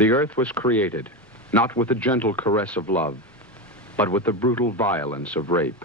The earth was created, not with the gentle caress of love, but with the brutal violence of rape.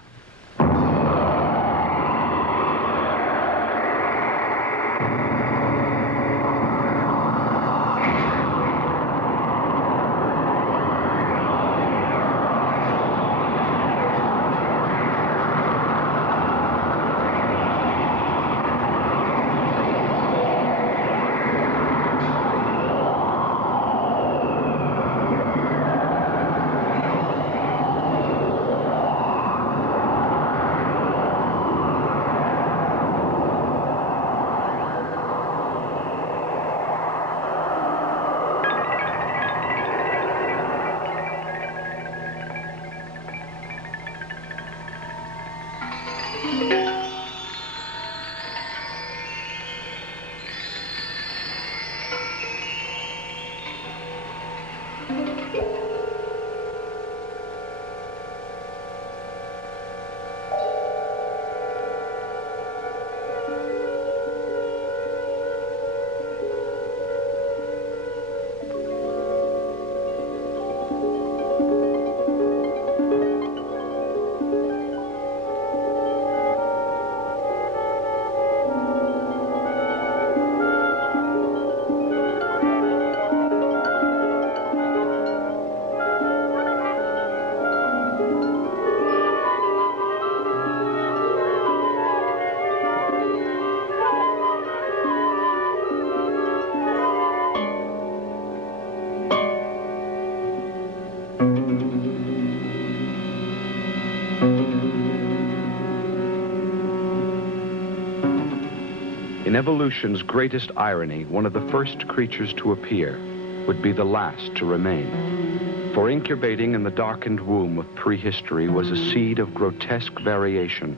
In evolution's greatest irony, one of the first creatures to appear would be the last to remain. For incubating in the darkened womb of prehistory was a seed of grotesque variation,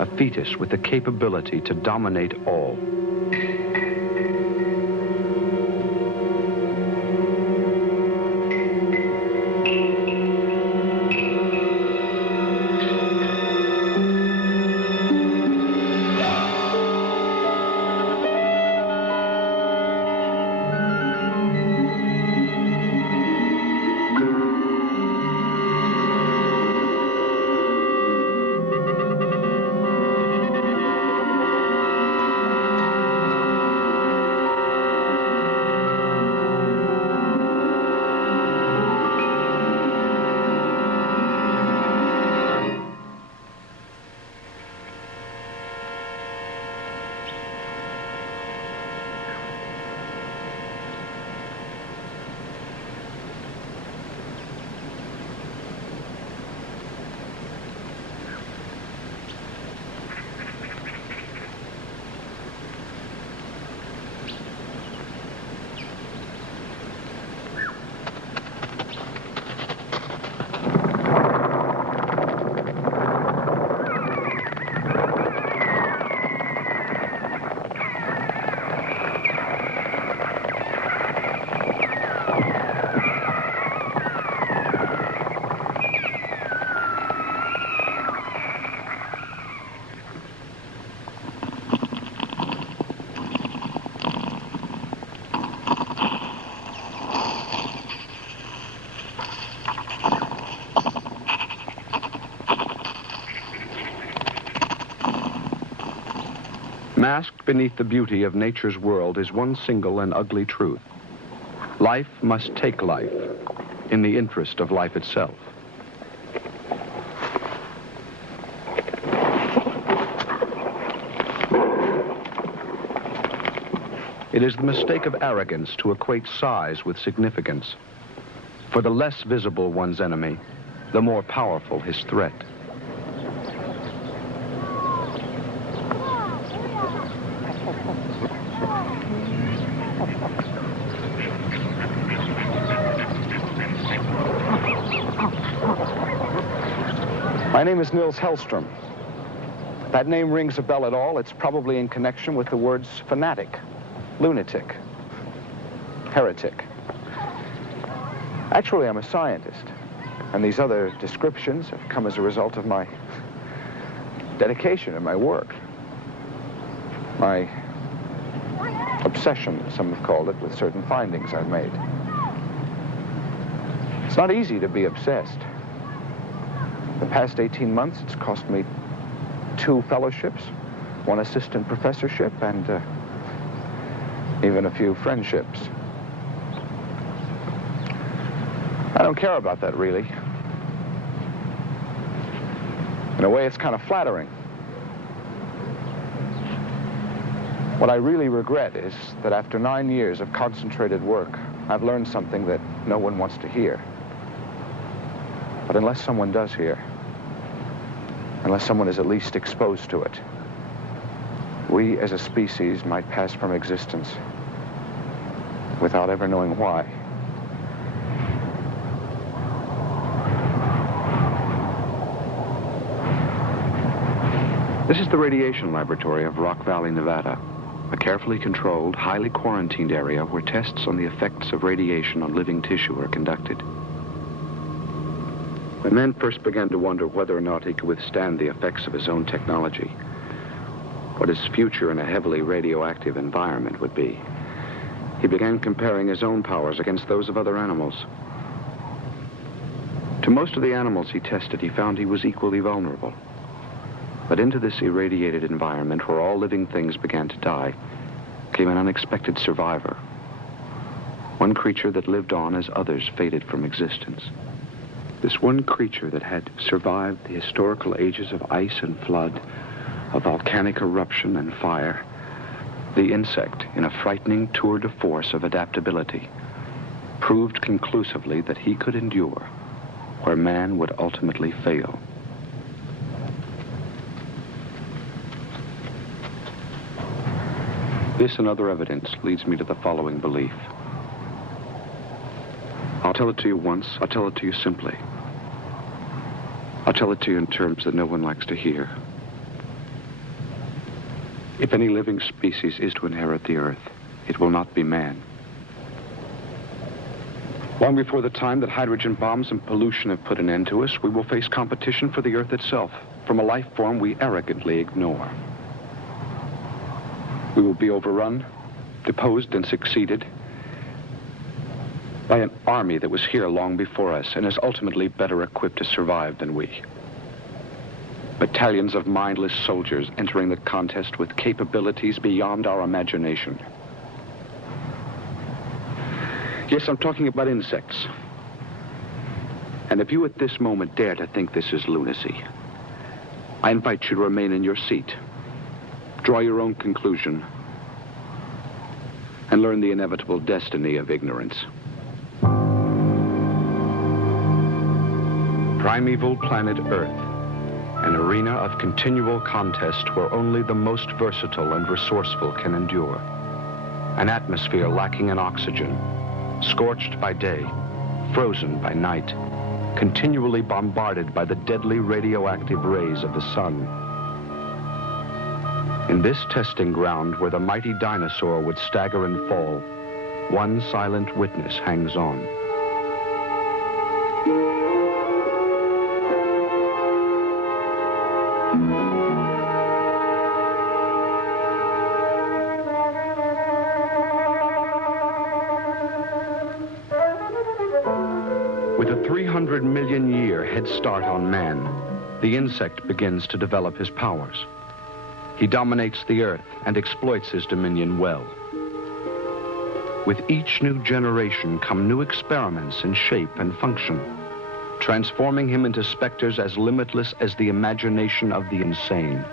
a fetus with the capability to dominate all. Masked beneath the beauty of nature's world is one single and ugly truth. Life must take life in the interest of life itself. It is the mistake of arrogance to equate size with significance. For the less visible one's enemy, the more powerful his threat. My name is Nils Hellstrom. That name rings a bell at all, it's probably in connection with the words fanatic, lunatic, heretic. Actually, I'm a scientist, and these other descriptions have come as a result of my dedication and my work. My obsession, some have called it, with certain findings I've made. It's not easy to be obsessed. The past 18 months, it's cost me 2 fellowships, 1 assistant professorship, and even a few friendships. I don't care about that, really. In a way, it's kind of flattering. What I really regret is that after 9 years of concentrated work, I've learned something that no one wants to hear. But unless someone does hear, unless someone is at least exposed to it, we as a species might pass from existence without ever knowing why. This is the radiation laboratory of Rock Valley, Nevada, a carefully controlled, highly quarantined area where tests on the effects of radiation on living tissue are conducted. When man first began to wonder whether or not he could withstand the effects of his own technology, what his future in a heavily radioactive environment would be, he began comparing his own powers against those of other animals. To most of the animals he tested, he found he was equally vulnerable. But into this irradiated environment where all living things began to die, came an unexpected survivor. One creature that lived on as others faded from existence. This one creature that had survived the historical ages of ice and flood, of volcanic eruption and fire, the insect, in a frightening tour de force of adaptability, proved conclusively that he could endure where man would ultimately fail. This and other evidence leads me to the following belief. I'll tell it to you once, I'll tell it to you simply. I'll tell it to you in terms that no one likes to hear. If any living species is to inherit the earth, it will not be man. Long before the time that hydrogen bombs and pollution have put an end to us, we will face competition for the earth itself from a life form we arrogantly ignore. We will be overrun, deposed, and succeeded by an army that was here long before us and is ultimately better equipped to survive than we. Battalions of mindless soldiers entering the contest with capabilities beyond our imagination. Yes, I'm talking about insects. And if you at this moment dare to think this is lunacy, I invite you to remain in your seat. Draw your own conclusion and learn the inevitable destiny of ignorance. Primeval planet Earth, an arena of continual contest where only the most versatile and resourceful can endure. An atmosphere lacking in oxygen, scorched by day, frozen by night, continually bombarded by the deadly radioactive rays of the sun. In this testing ground where the mighty dinosaur would stagger and fall, one silent witness hangs on. With a 300 million year head start on man, the insect begins to develop his powers. He dominates the earth and exploits his dominion well. With each new generation come new experiments in shape and function, transforming him into specters as limitless as the imagination of the insane.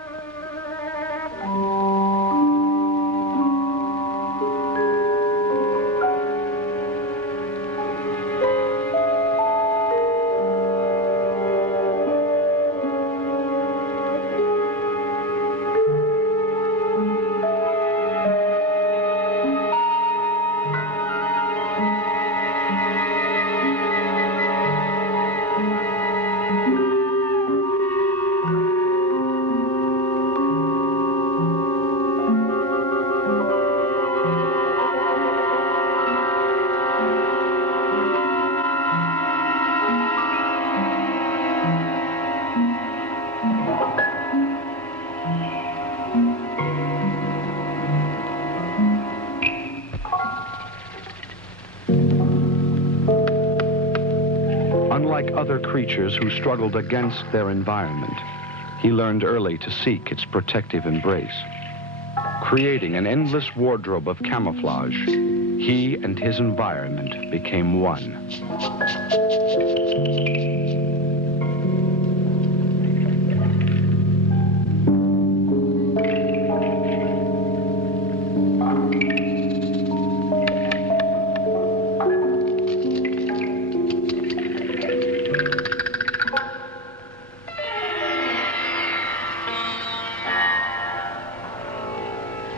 other creatures who struggled against their environment, he learned early to seek its protective embrace. Creating an endless wardrobe of camouflage, he and his environment became one.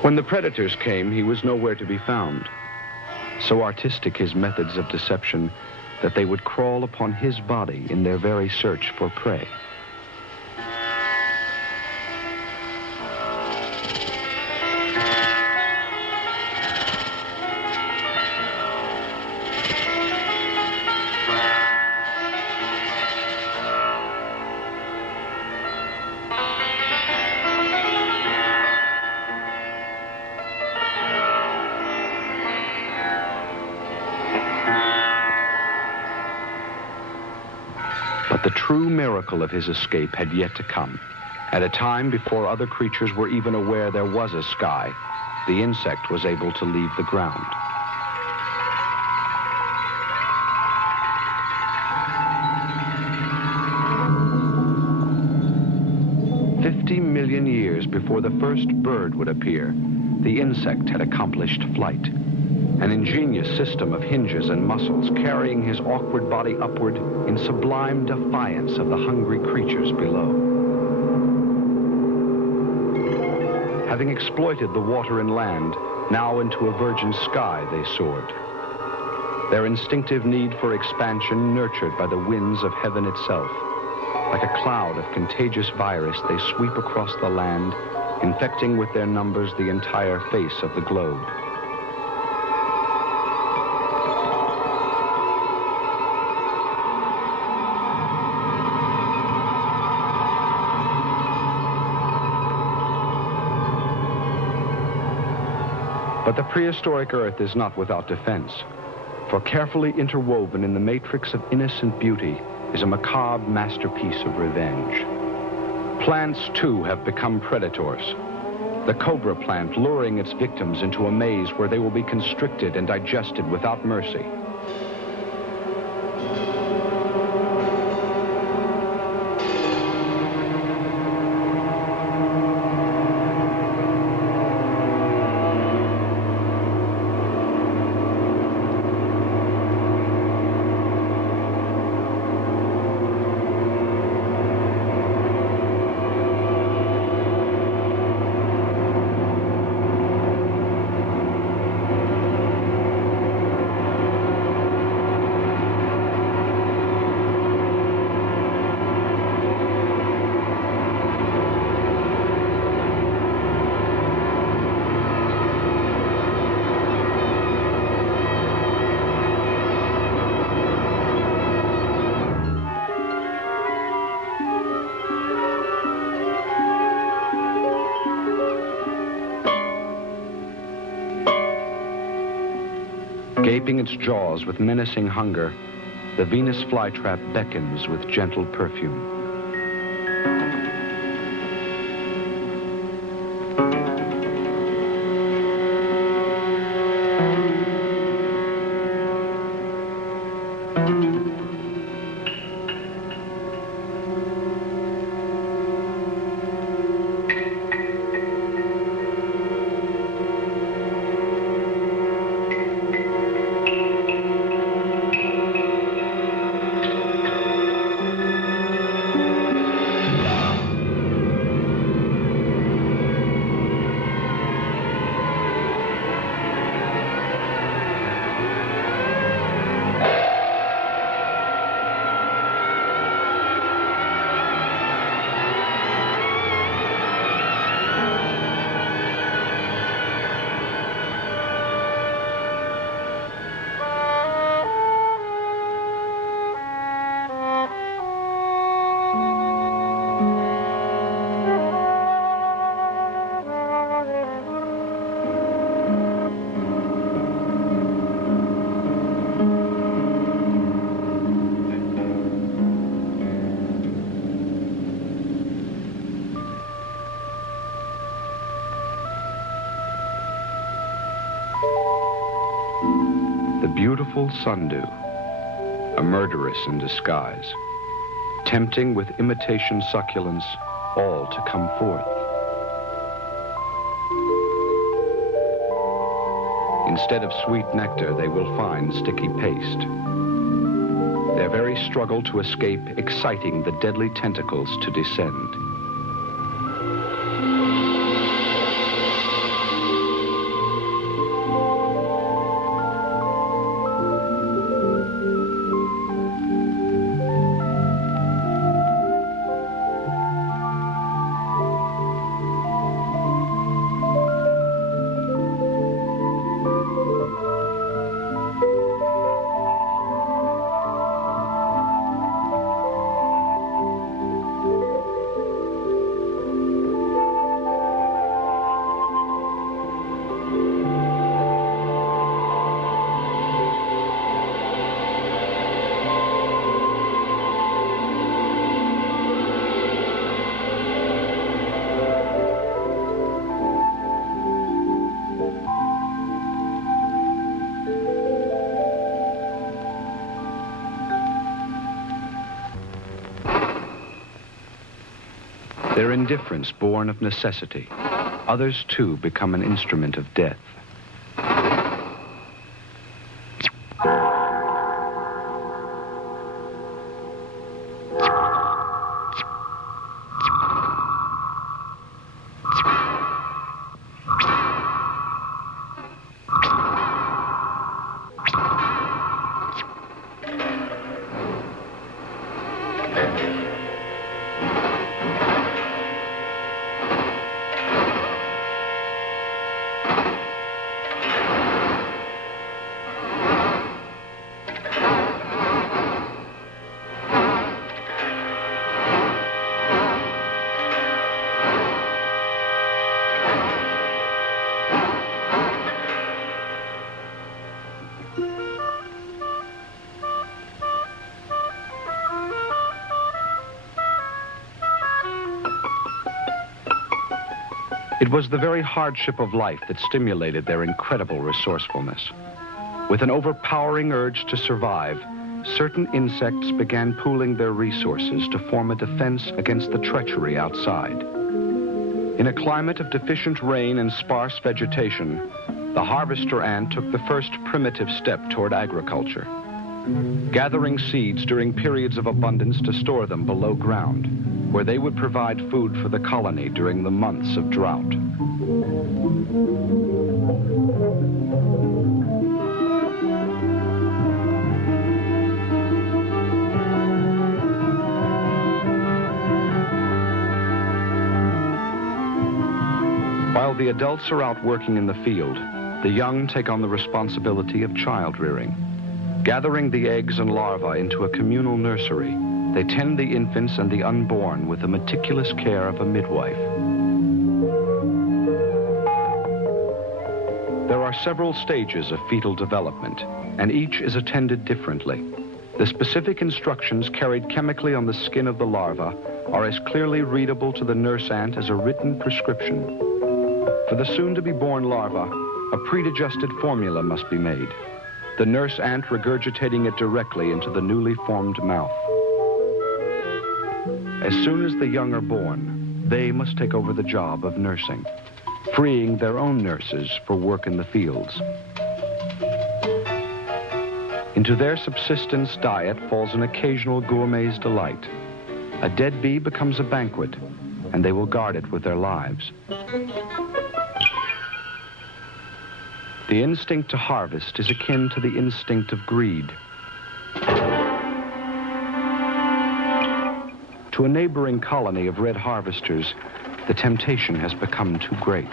When the predators came, he was nowhere to be found. So artistic his methods of deception that they would crawl upon his body in their very search for prey. But the true miracle of his escape had yet to come. At a time before other creatures were even aware there was a sky, the insect was able to leave the ground. "50 million years before the first bird would appear, the insect had accomplished flight. An ingenious system of hinges and muscles carrying his awkward body upward in sublime defiance of the hungry creatures below. Having exploited the water and land, now into a virgin sky they soared. Their instinctive need for expansion nurtured by the winds of heaven itself. Like a cloud of contagious virus, they sweep across the land, infecting with their numbers the entire face of the globe. But the prehistoric Earth is not without defense, for carefully interwoven in the matrix of innocent beauty is a macabre masterpiece of revenge. Plants, too, have become predators. The cobra plant luring its victims into a maze where they will be constricted and digested without mercy. Gaping its jaws with menacing hunger, the Venus flytrap beckons with gentle perfume. beautiful sundew, a murderess in disguise, tempting with imitation succulence all to come forth. Instead of sweet nectar, they will find sticky paste. Their very struggle to escape exciting the deadly tentacles to descend. Their indifference born of necessity. Others, too, become an instrument of death. It was the very hardship of life that stimulated their incredible resourcefulness. With an overpowering urge to survive, certain insects began pooling their resources to form a defense against the treachery outside. In a climate of deficient rain and sparse vegetation, the harvester ant took the first primitive step toward agriculture, gathering seeds during periods of abundance to store them below ground, where they would provide food for the colony during the months of drought. While the adults are out working in the field, the young take on the responsibility of child rearing. Gathering the eggs and larvae into a communal nursery, they tend the infants and the unborn with the meticulous care of a midwife. There are several stages of fetal development, and each is attended differently. The specific instructions carried chemically on the skin of the larva are as clearly readable to the nurse ant as a written prescription. For the soon-to-be-born larva, a pre-digested formula must be made, the nurse ant regurgitating it directly into the newly formed mouth. As soon as the young are born, they must take over the job of nursing, freeing their own nurses for work in the fields. Into their subsistence diet falls an occasional gourmet's delight. A dead bee becomes a banquet, and they will guard it with their lives. The instinct to harvest is akin to the instinct of greed. To a neighboring colony of red harvesters, the temptation has become too great.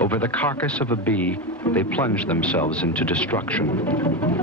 Over the carcass of a bee, they plunge themselves into destruction.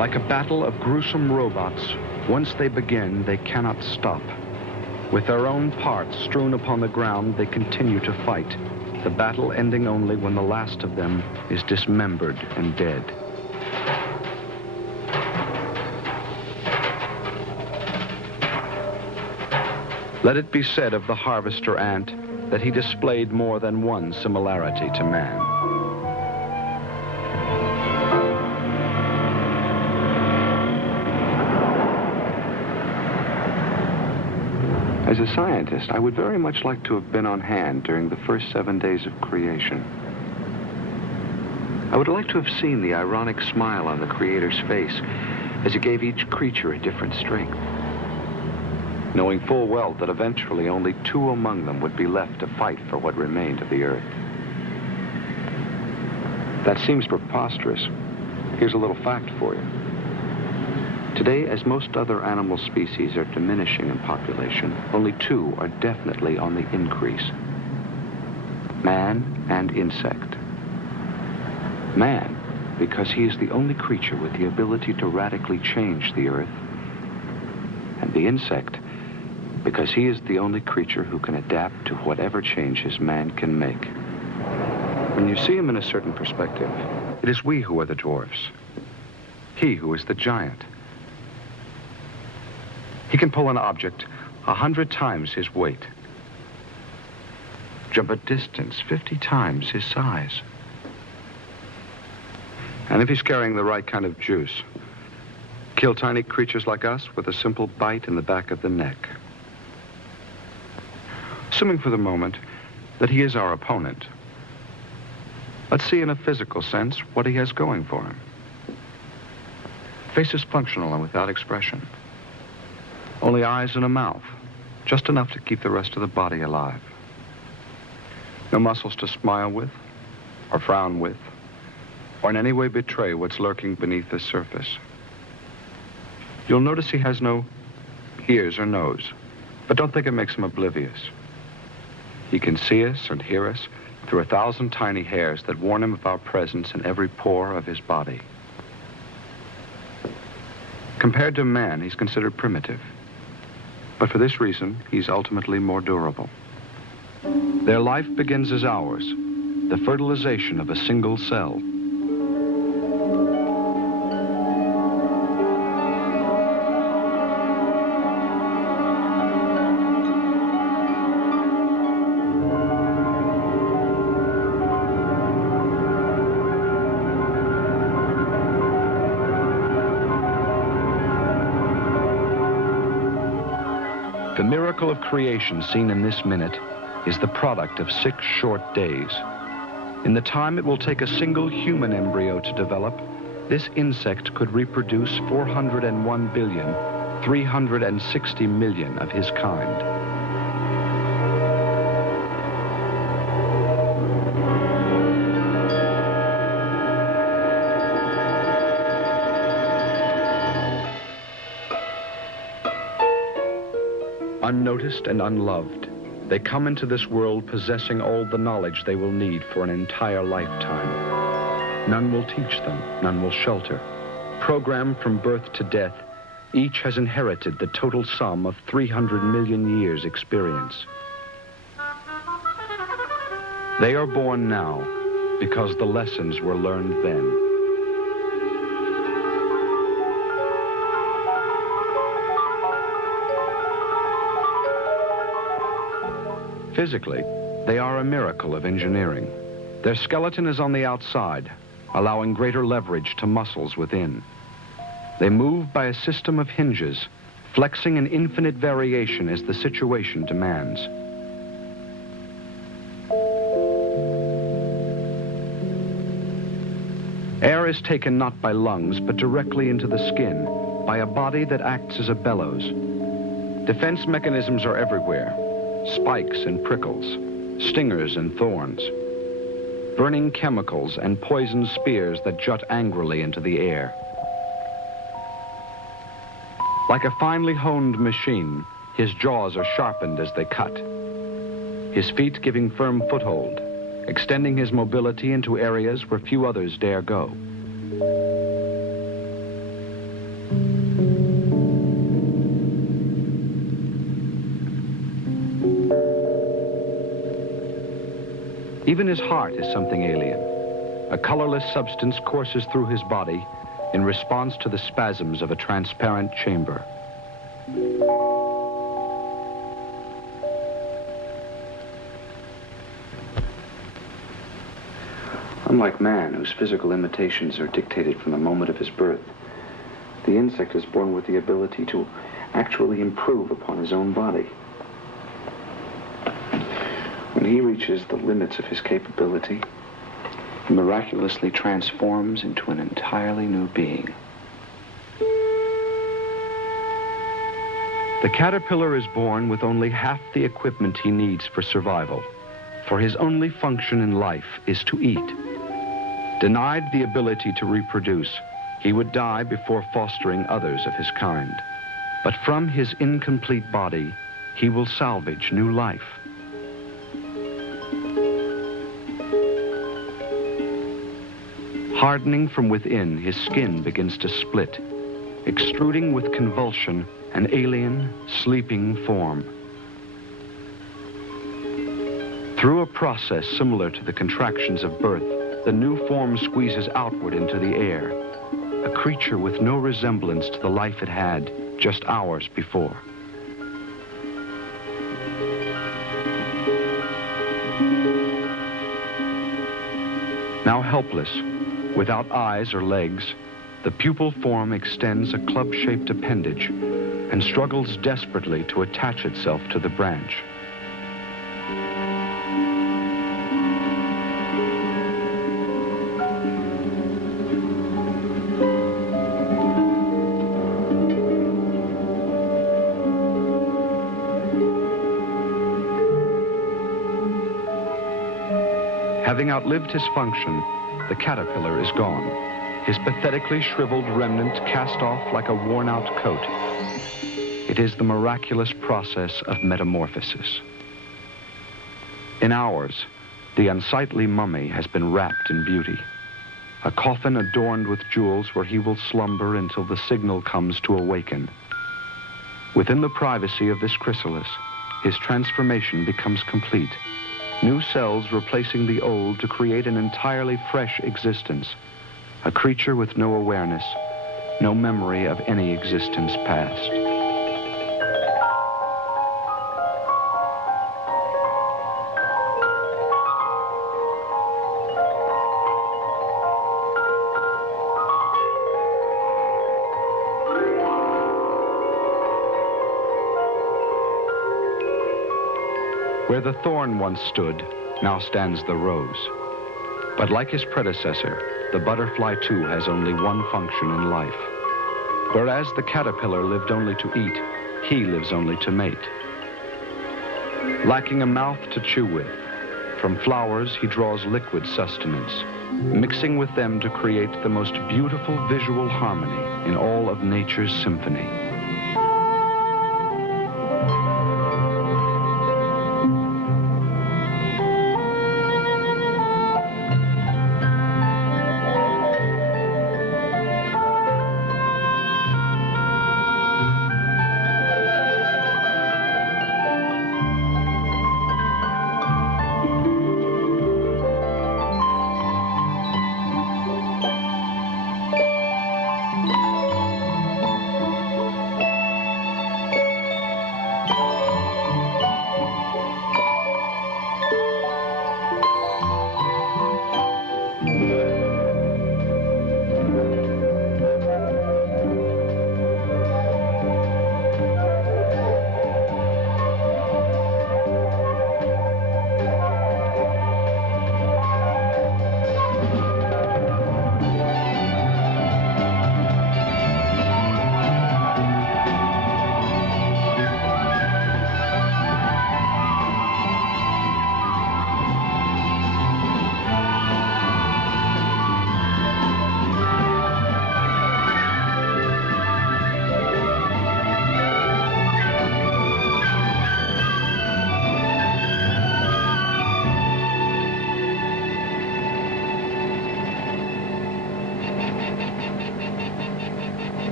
Like a battle of gruesome robots, once they begin, they cannot stop. With their own parts strewn upon the ground, they continue to fight, the battle ending only when the last of them is dismembered and dead. Let it be said of the harvester ant that he displayed more than one similarity to man. As a scientist, I would very much like to have been on hand during the first 7 days of creation. I would like to have seen the ironic smile on the Creator's face as he gave each creature a different strength, knowing full well that eventually only 2 among them would be left to fight for what remained of the earth. That seems preposterous. Here's a little fact for you. Today, as most other animal species are diminishing in population, only 2 are definitely on the increase: man and insect. Man, because he is the only creature with the ability to radically change the earth, and the insect, because he is the only creature who can adapt to whatever changes man can make. When you see him in a certain perspective, it is we who are the dwarfs. He who is the giant. He can pull an object 100 times his weight, jump a distance 50 times his size. And if he's carrying the right kind of juice, kill tiny creatures like us with a simple bite in the back of the neck. Assuming for the moment that he is our opponent, let's see in a physical sense what he has going for him. Face is functional and without expression. Only eyes and a mouth, just enough to keep the rest of the body alive. No muscles to smile with, or frown with, or in any way betray what's lurking beneath the surface. You'll notice he has no ears or nose, but don't think it makes him oblivious. He can see us and hear us through 1,000 tiny hairs that warn him of our presence in every pore of his body. Compared to man, he's considered primitive. But for this reason, he's ultimately more durable. Their life begins as ours, the fertilization of a single cell. The miracle of creation seen in this minute is the product of 6 short days. In the time it will take a single human embryo to develop, this insect could reproduce 401,360,000,000 of his kind. Unnoticed and unloved, they come into this world possessing all the knowledge they will need for an entire lifetime. None will teach them, none will shelter. Programmed from birth to death, each has inherited the total sum of 300 million years' experience. They are born now because the lessons were learned then. Physically, they are a miracle of engineering. Their skeleton is on the outside, allowing greater leverage to muscles within. They move by a system of hinges, flexing in infinite variation as the situation demands. Air is taken not by lungs, but directly into the skin, by a body that acts as a bellows. Defense mechanisms are everywhere. Spikes and prickles, stingers and thorns, burning chemicals and poisoned spears that jut angrily into the air. Like a finely honed machine, his jaws are sharpened as they cut, his feet giving firm foothold, extending his mobility into areas where few others dare go. Even his heart is something alien. A colorless substance courses through his body in response to the spasms of a transparent chamber. Unlike man, whose physical limitations are dictated from the moment of his birth, the insect is born with the ability to actually improve upon his own body. When he reaches the limits of his capability, he miraculously transforms into an entirely new being. The caterpillar is born with only half the equipment he needs for survival, for his only function in life is to eat. Denied the ability to reproduce, he would die before fostering others of his kind. But from his incomplete body, he will salvage new life. Hardening from within, his skin begins to split, extruding with convulsion an alien, sleeping form. Through a process similar to the contractions of birth, the new form squeezes outward into the air, a creature with no resemblance to the life it had just hours before. Now helpless, without eyes or legs, the pupal form extends a club-shaped appendage and struggles desperately to attach itself to the branch. Having outlived his function, the caterpillar is gone, his pathetically shriveled remnant cast off like a worn-out coat. It is the miraculous process of metamorphosis. In hours, the unsightly mummy has been wrapped in beauty, a coffin adorned with jewels where he will slumber until the signal comes to awaken. Within the privacy of this chrysalis, his transformation becomes complete. New cells replacing the old to create an entirely fresh existence, a creature with no awareness, no memory of any existence past. Where the thorn once stood, now stands the rose. But like his predecessor, the butterfly too has only one function in life. Whereas the caterpillar lived only to eat, he lives only to mate. Lacking a mouth to chew with, from flowers he draws liquid sustenance, mixing with them to create the most beautiful visual harmony in all of nature's symphony.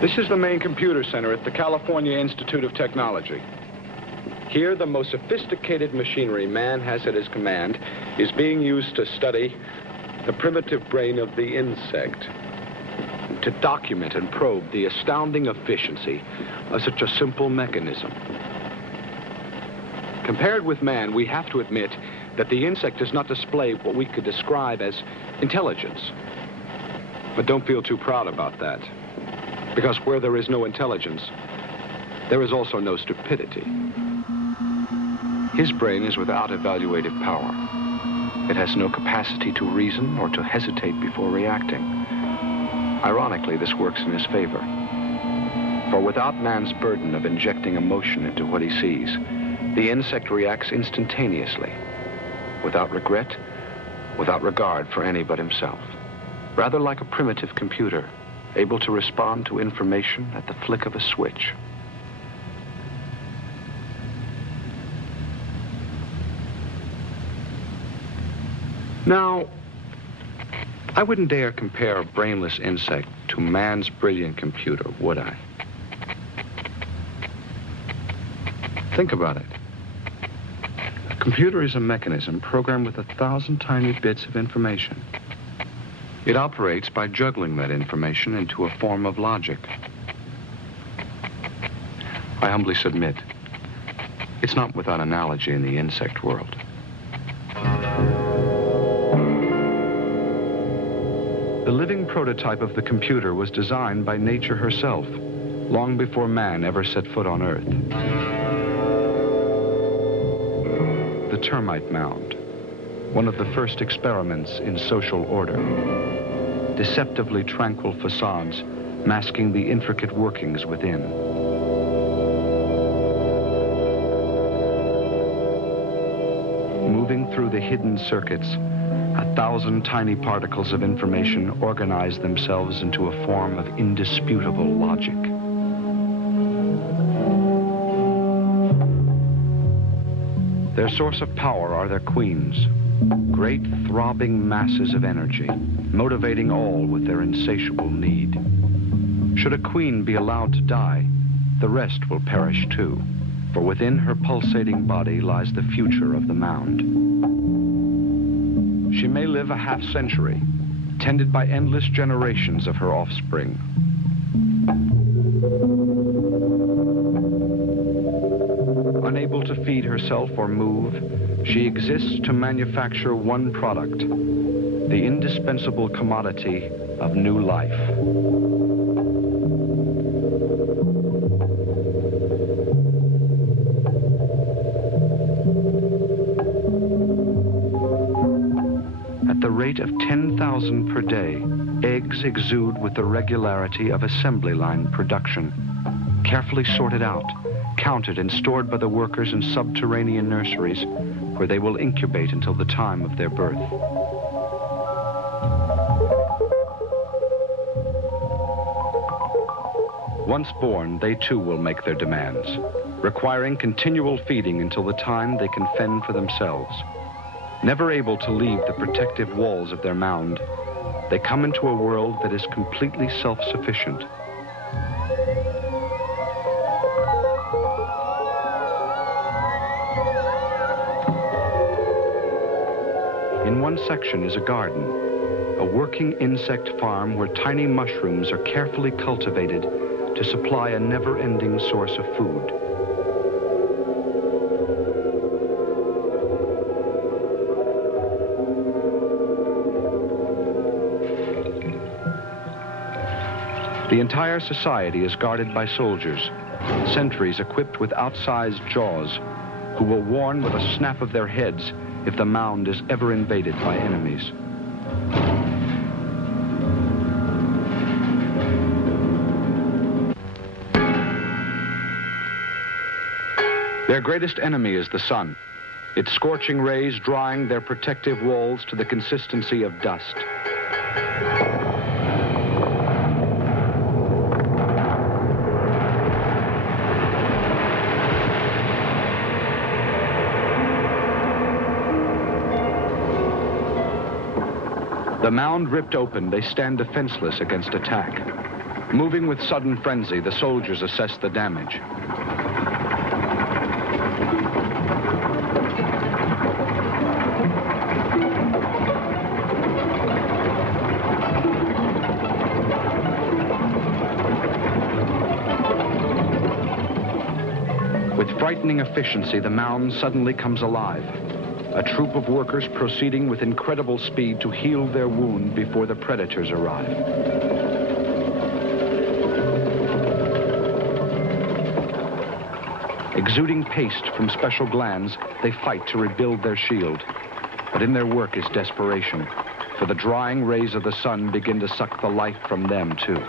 This is the main computer center at the California Institute of Technology. Here, the most sophisticated machinery man has at his command is being used to study the primitive brain of the insect, to document and probe the astounding efficiency of such a simple mechanism. Compared with man, we have to admit that the insect does not display what we could describe as intelligence. But don't feel too proud about that, because where there is no intelligence, there is also no stupidity. His brain is without evaluative power. It has no capacity to reason or to hesitate before reacting. Ironically, this works in his favor. For without man's burden of injecting emotion into what he sees, the insect reacts instantaneously, without regret, without regard for any but himself. Rather like a primitive computer, able to respond to information at the flick of a switch. Now, I wouldn't dare compare a brainless insect to man's brilliant computer, would I? Think about it. A computer is a mechanism programmed with 1,000 tiny bits of information. It operates by juggling that information into a form of logic. I humbly submit, it's not without analogy in the insect world. The living prototype of the computer was designed by nature herself, long before man ever set foot on Earth. The termite mound, one of the first experiments in social order. Deceptively tranquil facades masking the intricate workings within. Moving through the hidden circuits, 1,000 tiny particles of information organize themselves into a form of indisputable logic. Their source of power are their queens, great throbbing masses of energy, motivating all with their insatiable need. Should a queen be allowed to die, the rest will perish too, for within her pulsating body lies the future of the mound. She may live a half-century, tended by endless generations of her offspring. Unable to feed herself or move, she exists to manufacture one product, the indispensable commodity of new life. At the rate of 10,000 per day, eggs exude with the regularity of assembly line production, carefully sorted out, counted and stored by the workers in subterranean nurseries where they will incubate until the time of their birth. Once born, they too will make their demands, requiring continual feeding until the time they can fend for themselves. Never able to leave the protective walls of their mound, they come into a world that is completely self-sufficient. In one section is a garden, a working insect farm where tiny mushrooms are carefully cultivated to supply a never-ending source of food. The entire society is guarded by soldiers, sentries equipped with outsized jaws, who will warn with a snap of their heads if the mound is ever invaded by enemies. Their greatest enemy is the sun, its scorching rays drying their protective walls to the consistency of dust. The mound ripped open, they stand defenseless against attack. Moving with sudden frenzy, the soldiers assess the damage. With frightening efficiency, the mound suddenly comes alive. A troop of workers proceeding with incredible speed to heal their wound before the predators arrive. Exuding paste from special glands, they fight to rebuild their shield. But in their work is desperation, for the drying rays of the sun begin to suck the life from them too.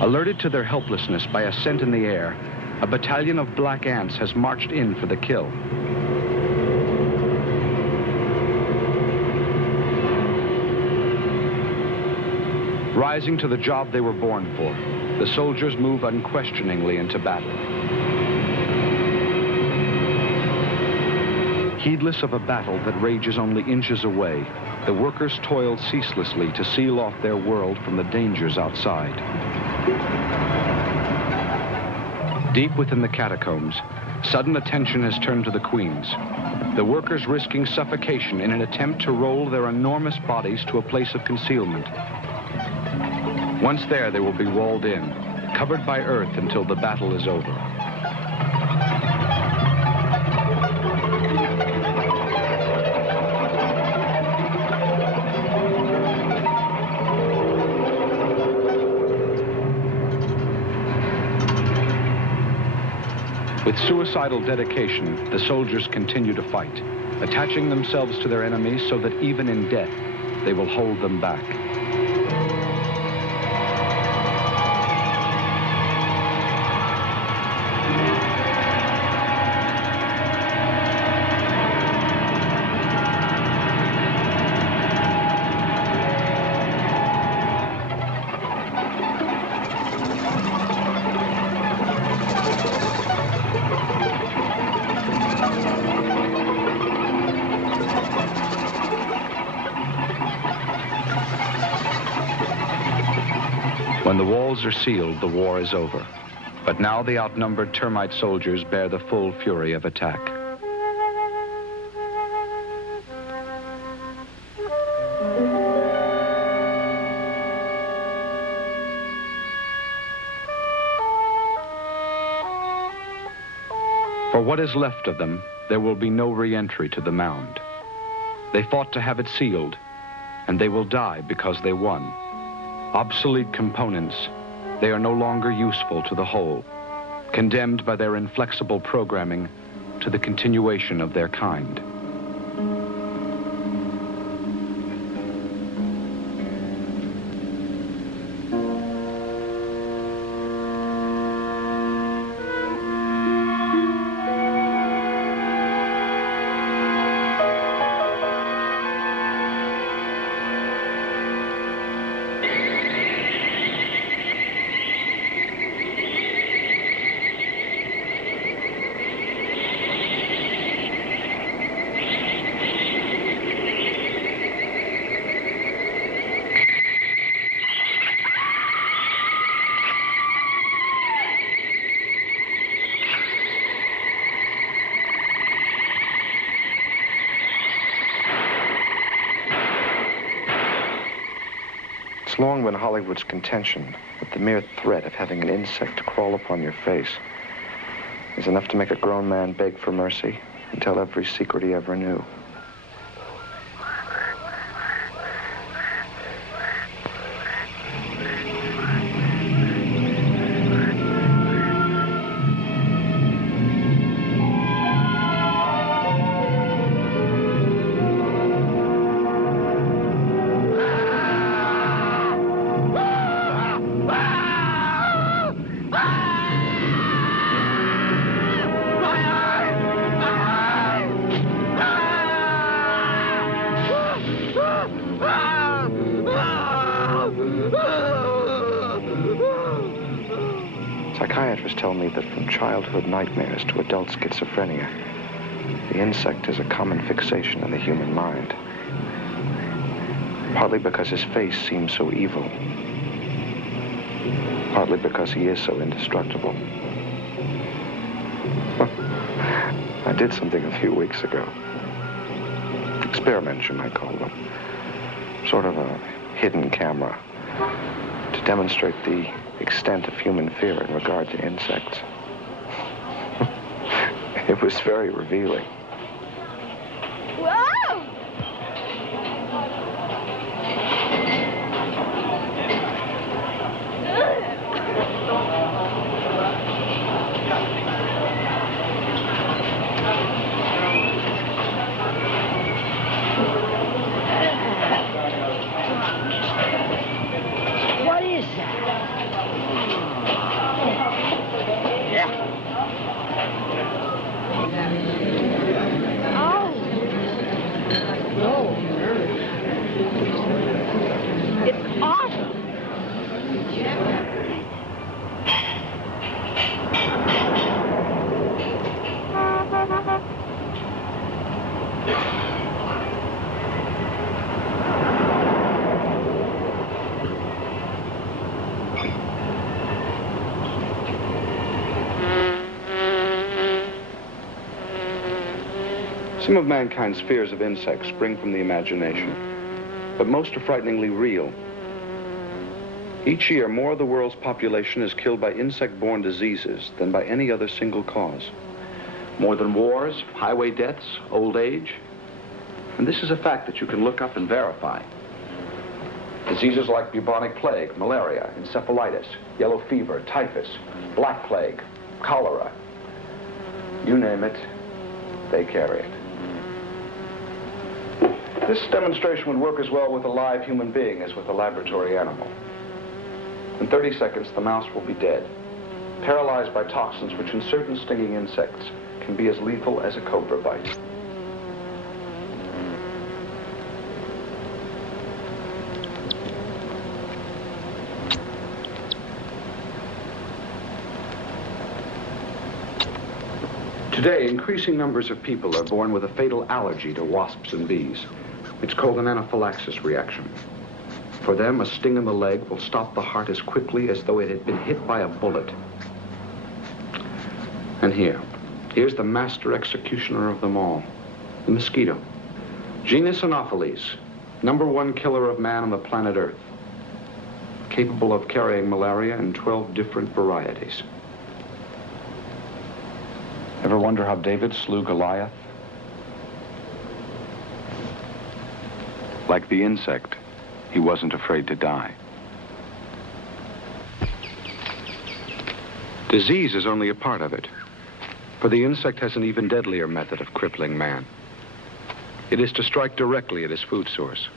Alerted to their helplessness by a scent in the air, a battalion of black ants has marched in for the kill. Rising to the job they were born for, the soldiers move unquestioningly into battle. Heedless of a battle that rages only inches away, the workers toil ceaselessly to seal off their world from the dangers outside. Deep within the catacombs, sudden attention has turned to the queens. The workers risking suffocation in an attempt to roll their enormous bodies to a place of concealment. Once there, they will be walled in, covered by earth until the battle is over. With suicidal dedication, the soldiers continue to fight, attaching themselves to their enemies so that even in death, they will hold them back. When the walls are sealed, the war is over. But now the outnumbered termite soldiers bear the full fury of attack. For what is left of them, there will be no re-entry to the mound. They fought to have it sealed, and they will die because they won. Obsolete components, they are no longer useful to the whole, condemned by their inflexible programming to the continuation of their kind. It's long been Hollywood's contention that the mere threat of having an insect crawl upon your face is enough to make a grown man beg for mercy and tell every secret he ever knew. Psychiatrists tell me that from childhood nightmares to adult schizophrenia, the insect is a common fixation in the human mind. Partly because his face seems so evil, partly because he is so indestructible. I did something a few weeks ago. Experiments, you might call them. Sort of a hidden camera to demonstrate the extent of human fear in regard to insects. It was very revealing. Whoa! What is that? It's awesome. Some of mankind's fears of insects spring from the imagination, but most are frighteningly real. Each year, more of the world's population is killed by insect-borne diseases than by any other single cause. More than wars, highway deaths, old age. And this is a fact that you can look up and verify. Diseases like bubonic plague, malaria, encephalitis, yellow fever, typhus, black plague, cholera. You name it, they carry it. This demonstration would work as well with a live human being as with a laboratory animal. In 30 seconds, the mouse will be dead, paralyzed by toxins which in certain stinging insects can be as lethal as a cobra bite. Today, increasing numbers of people are born with a fatal allergy to wasps and bees. It's called an anaphylaxis reaction. For them, a sting in the leg will stop the heart as quickly as though it had been hit by a bullet. And here's the master executioner of them all, the mosquito. Genus Anopheles, #1 killer of man on the planet Earth, capable of carrying malaria in 12 different varieties. Ever wonder how David slew Goliath? Like the insect, he wasn't afraid to die. Disease is only a part of it, for the insect has an even deadlier method of crippling man. It is to strike directly at his food source.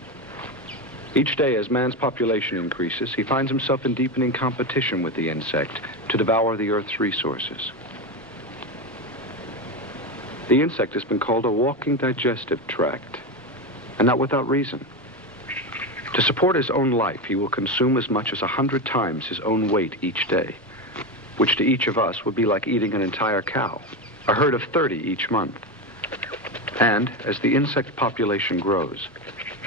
Each day, as man's population increases, he finds himself in deepening competition with the insect to devour the Earth's resources. The insect has been called a walking digestive tract, and not without reason. To support his own life, he will consume as much as 100 times his own weight each day, which to each of us would be like eating an entire cow, a herd of 30 each month. And as the insect population grows,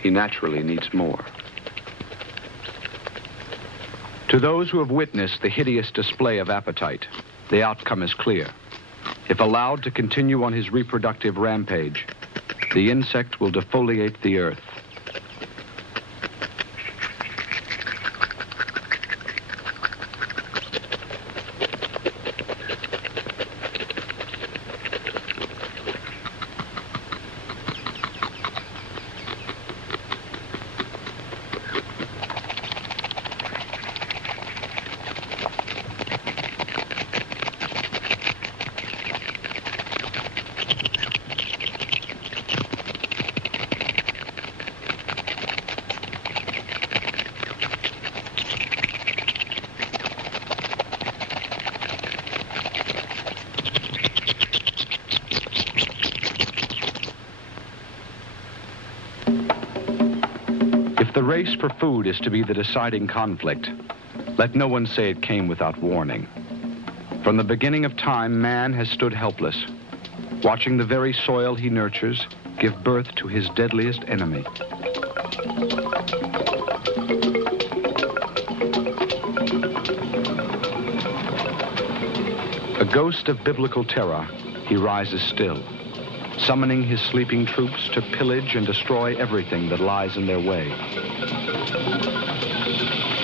he naturally needs more. To those who have witnessed the hideous display of appetite, the outcome is clear. If allowed to continue on his reproductive rampage, the insect will defoliate the earth. If the race for food is to be the deciding conflict, let no one say it came without warning. From the beginning of time, man has stood helpless, watching the very soil he nurtures give birth to his deadliest enemy. A ghost of biblical terror, he rises still, summoning his sleeping troops to pillage and destroy everything that lies in their way.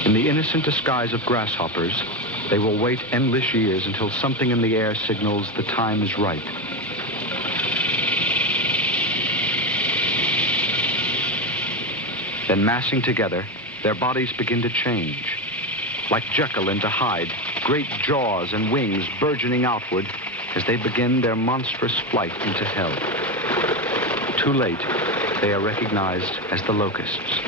In the innocent disguise of grasshoppers, they will wait endless years until something in the air signals the time is right. Then massing together, their bodies begin to change. Like Jekyll into Hyde, great jaws and wings burgeoning outward as they begin their monstrous flight into hell. Too late, they are recognized as the locusts.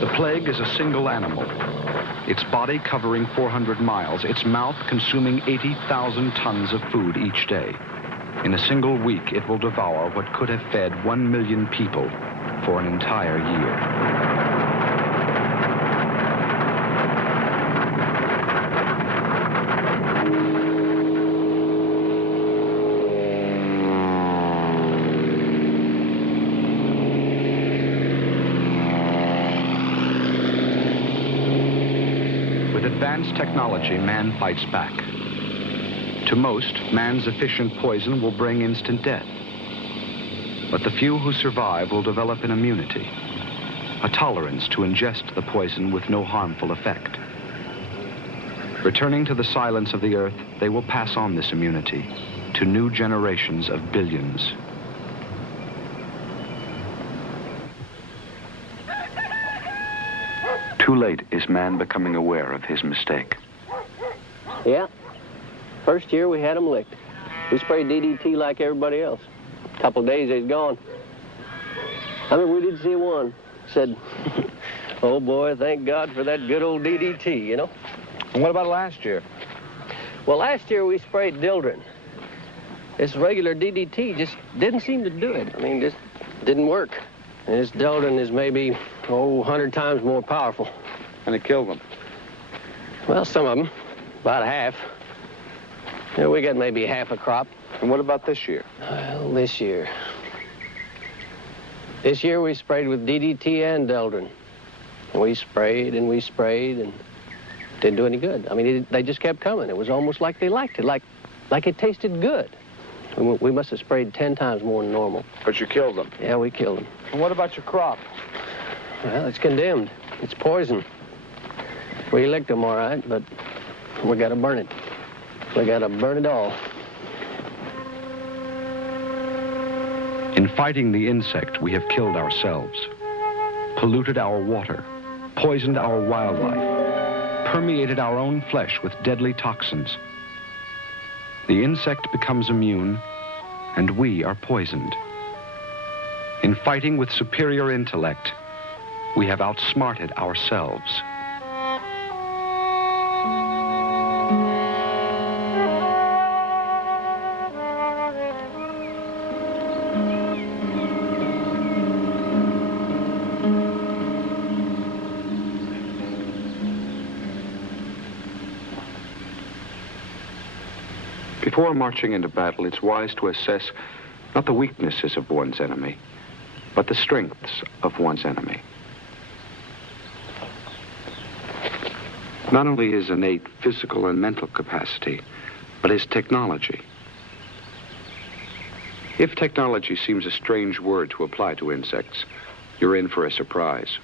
The plague is a single animal, its body covering 400 miles, its mouth consuming 80,000 tons of food each day. In a single week, it will devour what could have fed 1 million people for an entire year. Advanced technology, man fights back. To most, man's efficient poison will bring instant death. But the few who survive will develop an immunity, a tolerance to ingest the poison with no harmful effect. Returning to the silence of the earth, they will pass on this immunity to new generations of billions. Too late is man becoming aware of his mistake. Yeah. First year we had them licked. We sprayed DDT like everybody else. A couple of days, they's gone. I mean, we did see one. Said, oh boy, thank God for that good old DDT, you know? And what about last year? Well, last year we sprayed Dildren. This regular DDT just didn't seem to do it. I mean, just didn't work. And this Dildren is maybe, 100 times more powerful. And it killed them? Well, some of them, about half. Yeah, we got maybe half a crop. And what about this year? Well, this year. This year we sprayed with DDT and Dildren. And we sprayed and didn't do any good. I mean, they just kept coming. It was almost like they liked it, like it tasted good. We must have sprayed 10 times more than normal. But you killed them? Yeah, we killed them. And what about your crop? Well, it's condemned. It's poison. We licked them all right, but we gotta burn it. We gotta burn it all. In fighting the insect, we have killed ourselves, polluted our water, poisoned our wildlife, permeated our own flesh with deadly toxins. The insect becomes immune, and we are poisoned. In fighting with superior intellect, we have outsmarted ourselves. Before marching into battle, it's wise to assess not the weaknesses of one's enemy, but the strengths of one's enemy. Not only his innate physical and mental capacity, but his technology. If technology seems a strange word to apply to insects, you're in for a surprise.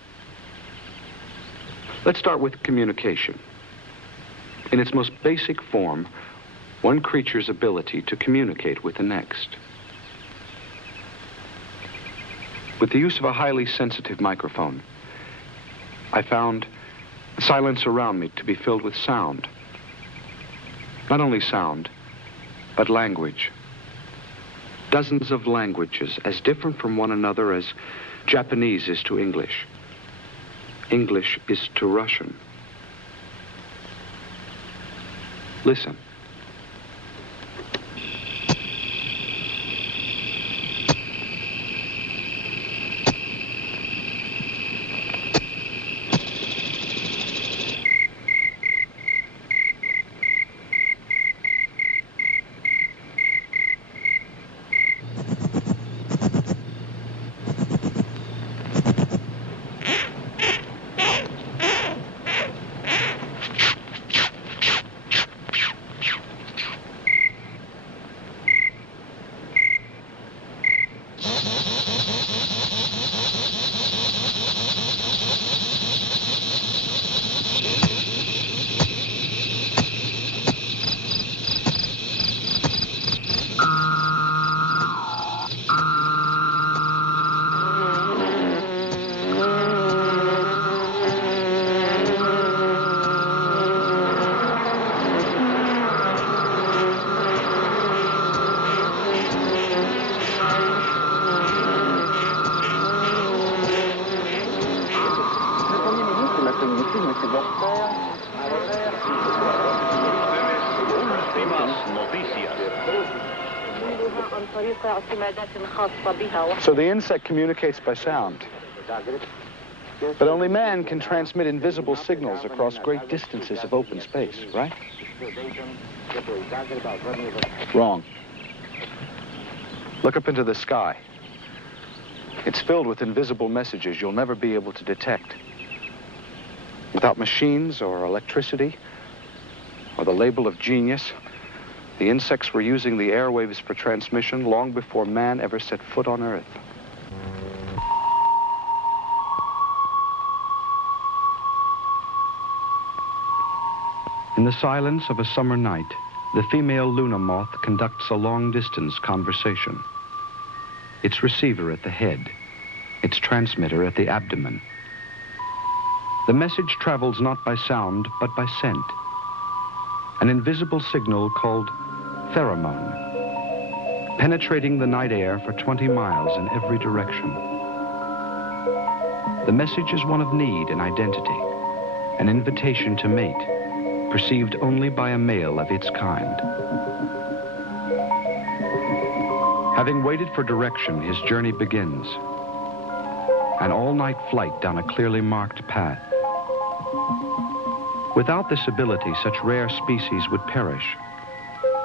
Let's start with communication. In its most basic form, one creature's ability to communicate with the next. With the use of a highly sensitive microphone, I found the silence around me to be filled with sound. Not only sound, but language. Dozens of languages as different from one another as Japanese is to English. English is to Russian. Listen. So the insect communicates by sound. But only man can transmit invisible signals across great distances of open space, right? Wrong. Look up into the sky. It's filled with invisible messages you'll never be able to detect. Without machines or electricity or the label of genius, the insects were using the airwaves for transmission long before man ever set foot on Earth. In the silence of a summer night, the female Luna moth conducts a long-distance conversation. Its receiver at the head, its transmitter at the abdomen. The message travels not by sound, but by scent. An invisible signal called pheromone, penetrating the night air for 20 miles in every direction. The message is one of need and identity, an invitation to mate, perceived only by a male of its kind. Having waited for direction, his journey begins. An all-night flight down a clearly marked path. Without this ability, such rare species would perish.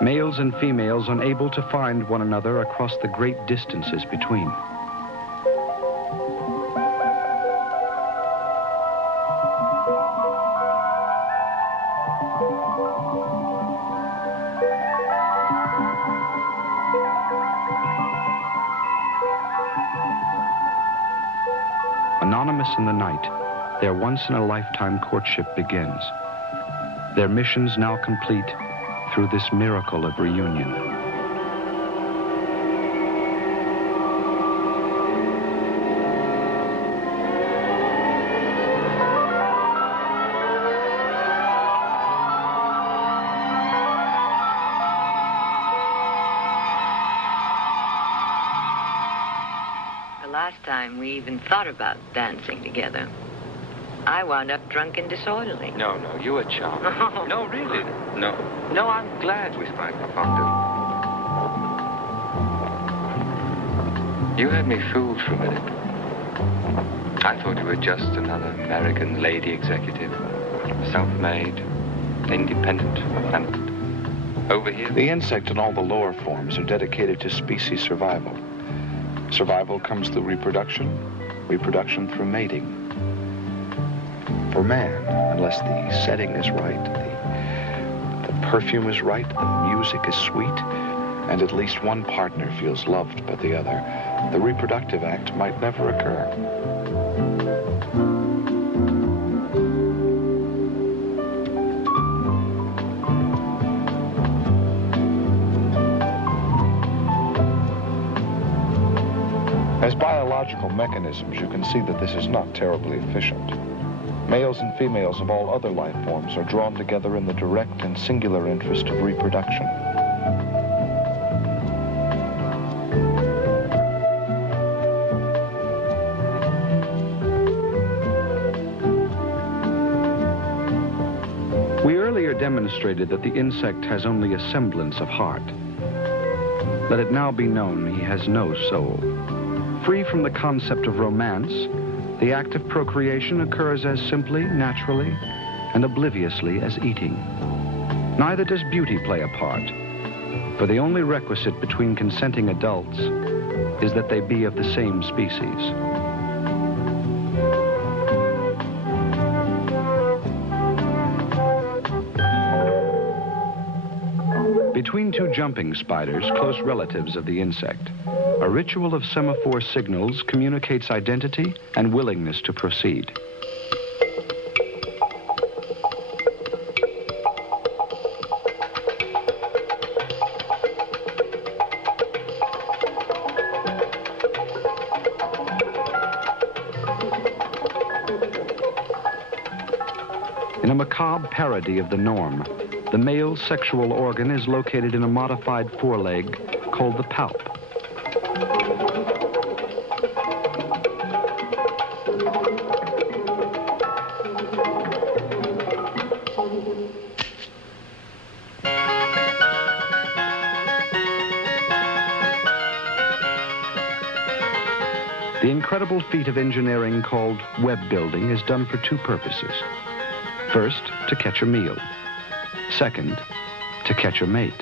Males and females unable to find one another across the great distances between. Anonymous in the night, their once-in-a-lifetime courtship begins. Their missions now complete through this miracle of reunion. The last time we even thought about dancing together, I wound up drunk and disorderly. No, you were charming. No, really. No, I'm glad we sprang for fondue. You had me fooled for a minute. I thought you were just another American lady executive, self-made, independent, and over here. The insect and all the lower forms are dedicated to species survival. Survival comes through reproduction, reproduction through mating. For man, unless the setting is right, the perfume is right, the music is sweet, and at least one partner feels loved by the other, the reproductive act might never occur. As biological mechanisms, you can see that this is not terribly efficient. Males and females of all other life forms are drawn together in the direct and singular interest of reproduction. We earlier demonstrated that the insect has only a semblance of heart. Let it now be known he has no soul. Free from the concept of romance, the act of procreation occurs as simply, naturally, and obliviously as eating. Neither does beauty play a part, for the only requisite between consenting adults is that they be of the same species. Between two jumping spiders, close relatives of the insect, a ritual of semaphore signals communicates identity and willingness to proceed. In a macabre parody of the norm, the male's sexual organ is located in a modified foreleg called the palp. The incredible feat of engineering called web building is done for two purposes. First, to catch a meal. Second, to catch a mate.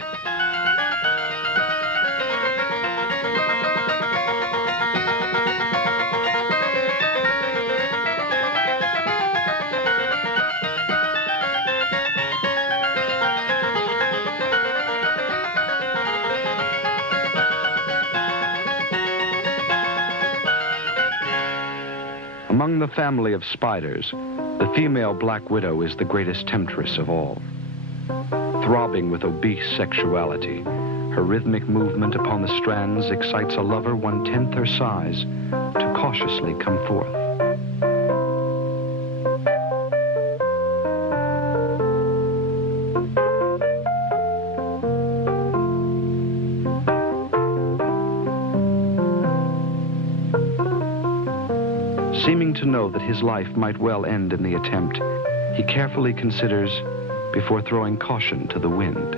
Among the family of spiders, the female black widow is the greatest temptress of all. Throbbing with obese sexuality, her rhythmic movement upon the strands excites a lover 1/10 her size to cautiously come forth. Seeming to know that his life might well end in the attempt, he carefully considers before throwing caution to the wind.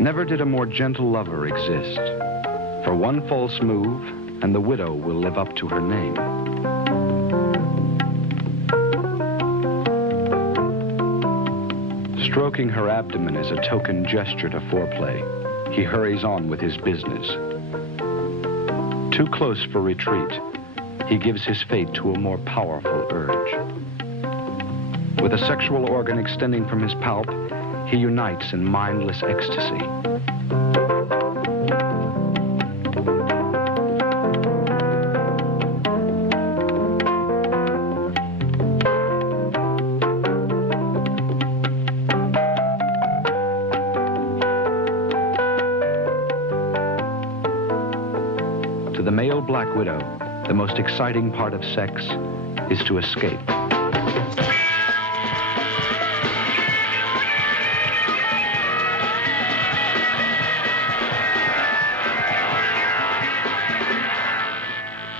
Never did a more gentle lover exist. For one false move, and the widow will live up to her name. Stroking her abdomen as a token gesture to foreplay, he hurries on with his business. Too close for retreat, he gives his fate to a more powerful urge. With a sexual organ extending from his palp, he unites in mindless ecstasy. To the male black widow, the most exciting part of sex is to escape.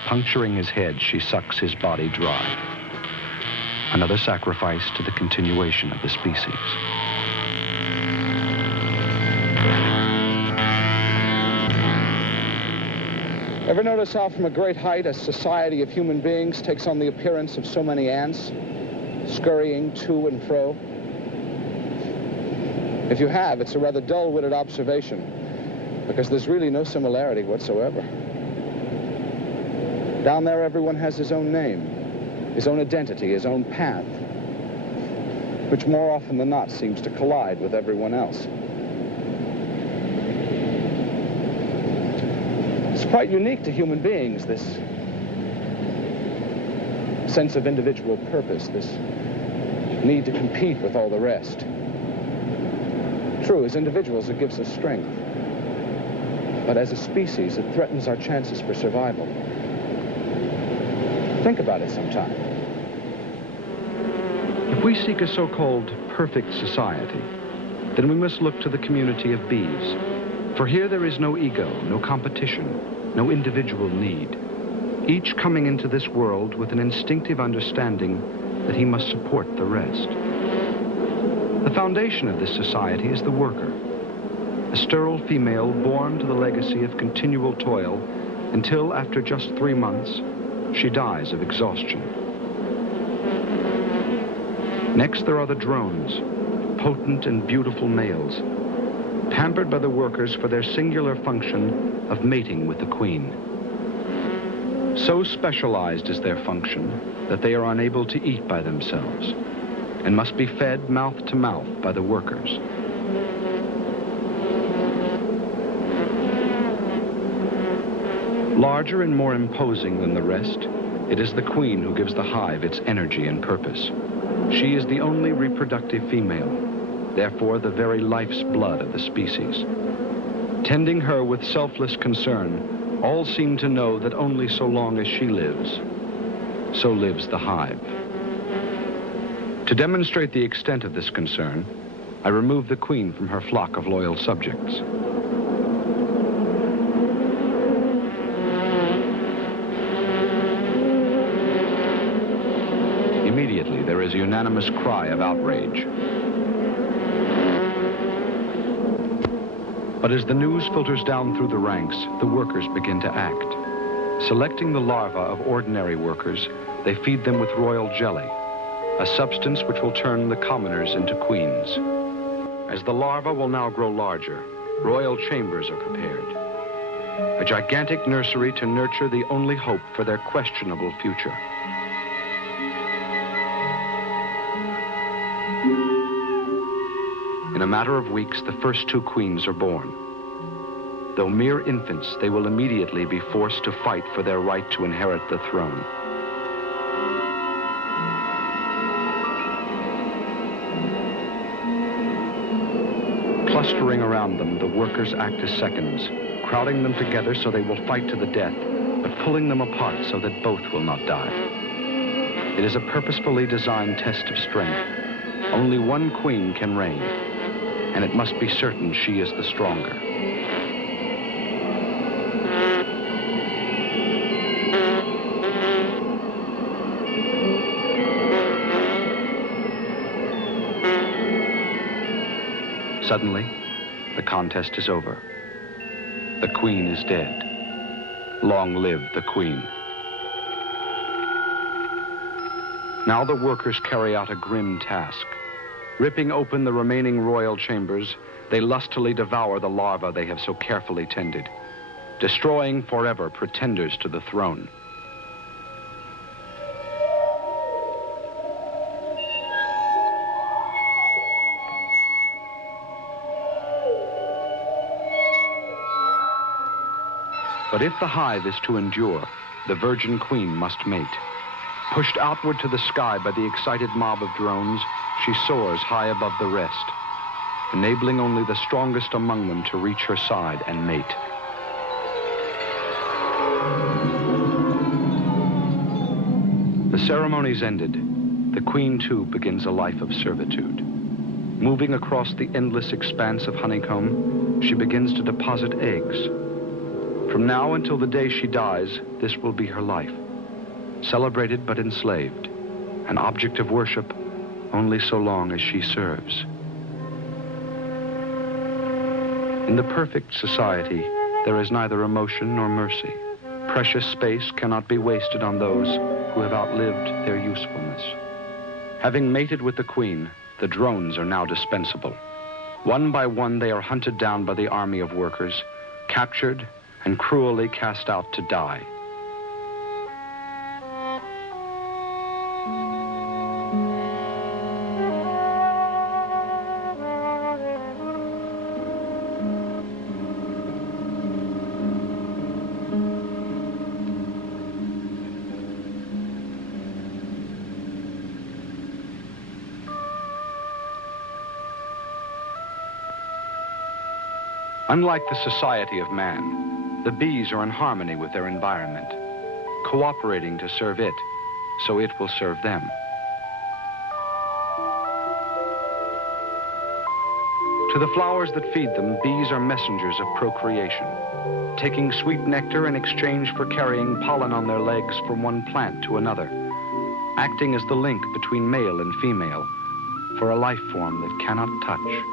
Puncturing his head, she sucks his body dry. Another sacrifice to the continuation of the species. Ever notice how from a great height a society of human beings takes on the appearance of so many ants, scurrying to and fro? If you have, it's a rather dull-witted observation, because there's really no similarity whatsoever. Down there, everyone has his own name, his own identity, his own path, which more often than not seems to collide with everyone else. It's quite unique to human beings, this sense of individual purpose, this need to compete with all the rest. True, as individuals, it gives us strength. But as a species, it threatens our chances for survival. Think about it sometime. If we seek a so-called perfect society, then we must look to the community of bees. For here there is no ego, no competition, no individual need. Each coming into this world with an instinctive understanding that he must support the rest. The foundation of this society is the worker, a sterile female born to the legacy of continual toil until, after just 3 months, she dies of exhaustion. Next, there are the drones, potent and beautiful males, pampered by the workers for their singular function of mating with the queen. So specialized is their function that they are unable to eat by themselves and must be fed mouth to mouth by the workers. Larger and more imposing than the rest, it is the queen who gives the hive its energy and purpose. She is the only reproductive female, therefore the very life's blood of the species. Tending her with selfless concern, all seem to know that only so long as she lives, so lives the hive. To demonstrate the extent of this concern, I remove the queen from her flock of loyal subjects. Immediately, there is a unanimous cry of outrage. But as the news filters down through the ranks, the workers begin to act. Selecting the larvae of ordinary workers, they feed them with royal jelly, a substance which will turn the commoners into queens. As the larvae will now grow larger, royal chambers are prepared, a gigantic nursery to nurture the only hope for their questionable future. In a matter of weeks, the first 2 queens are born. Though mere infants, they will immediately be forced to fight for their right to inherit the throne. Clustering around them, the workers act as seconds, crowding them together so they will fight to the death, but pulling them apart so that both will not die. It is a purposefully designed test of strength. Only one queen can reign, and it must be certain she is the stronger. Suddenly, the contest is over. The queen is dead. Long live the queen. Now the workers carry out a grim task. Ripping open the remaining royal chambers, they lustily devour the larvae they have so carefully tended, destroying forever pretenders to the throne. But if the hive is to endure, the virgin queen must mate. Pushed outward to the sky by the excited mob of drones, she soars high above the rest, enabling only the strongest among them to reach her side and mate. The ceremonies ended, the queen too begins a life of servitude. Moving across the endless expanse of honeycomb, she begins to deposit eggs. From now until the day she dies, this will be her life. Celebrated but enslaved, an object of worship only so long as she serves. In the perfect society, there is neither emotion nor mercy. Precious space cannot be wasted on those who have outlived their usefulness. Having mated with the queen, the drones are now dispensable. One by one, they are hunted down by the army of workers, captured and cruelly cast out to die. Unlike the society of man, the bees are in harmony with their environment, cooperating to serve it, so it will serve them. To the flowers that feed them, bees are messengers of procreation, taking sweet nectar in exchange for carrying pollen on their legs from one plant to another, acting as the link between male and female for a life form that cannot touch.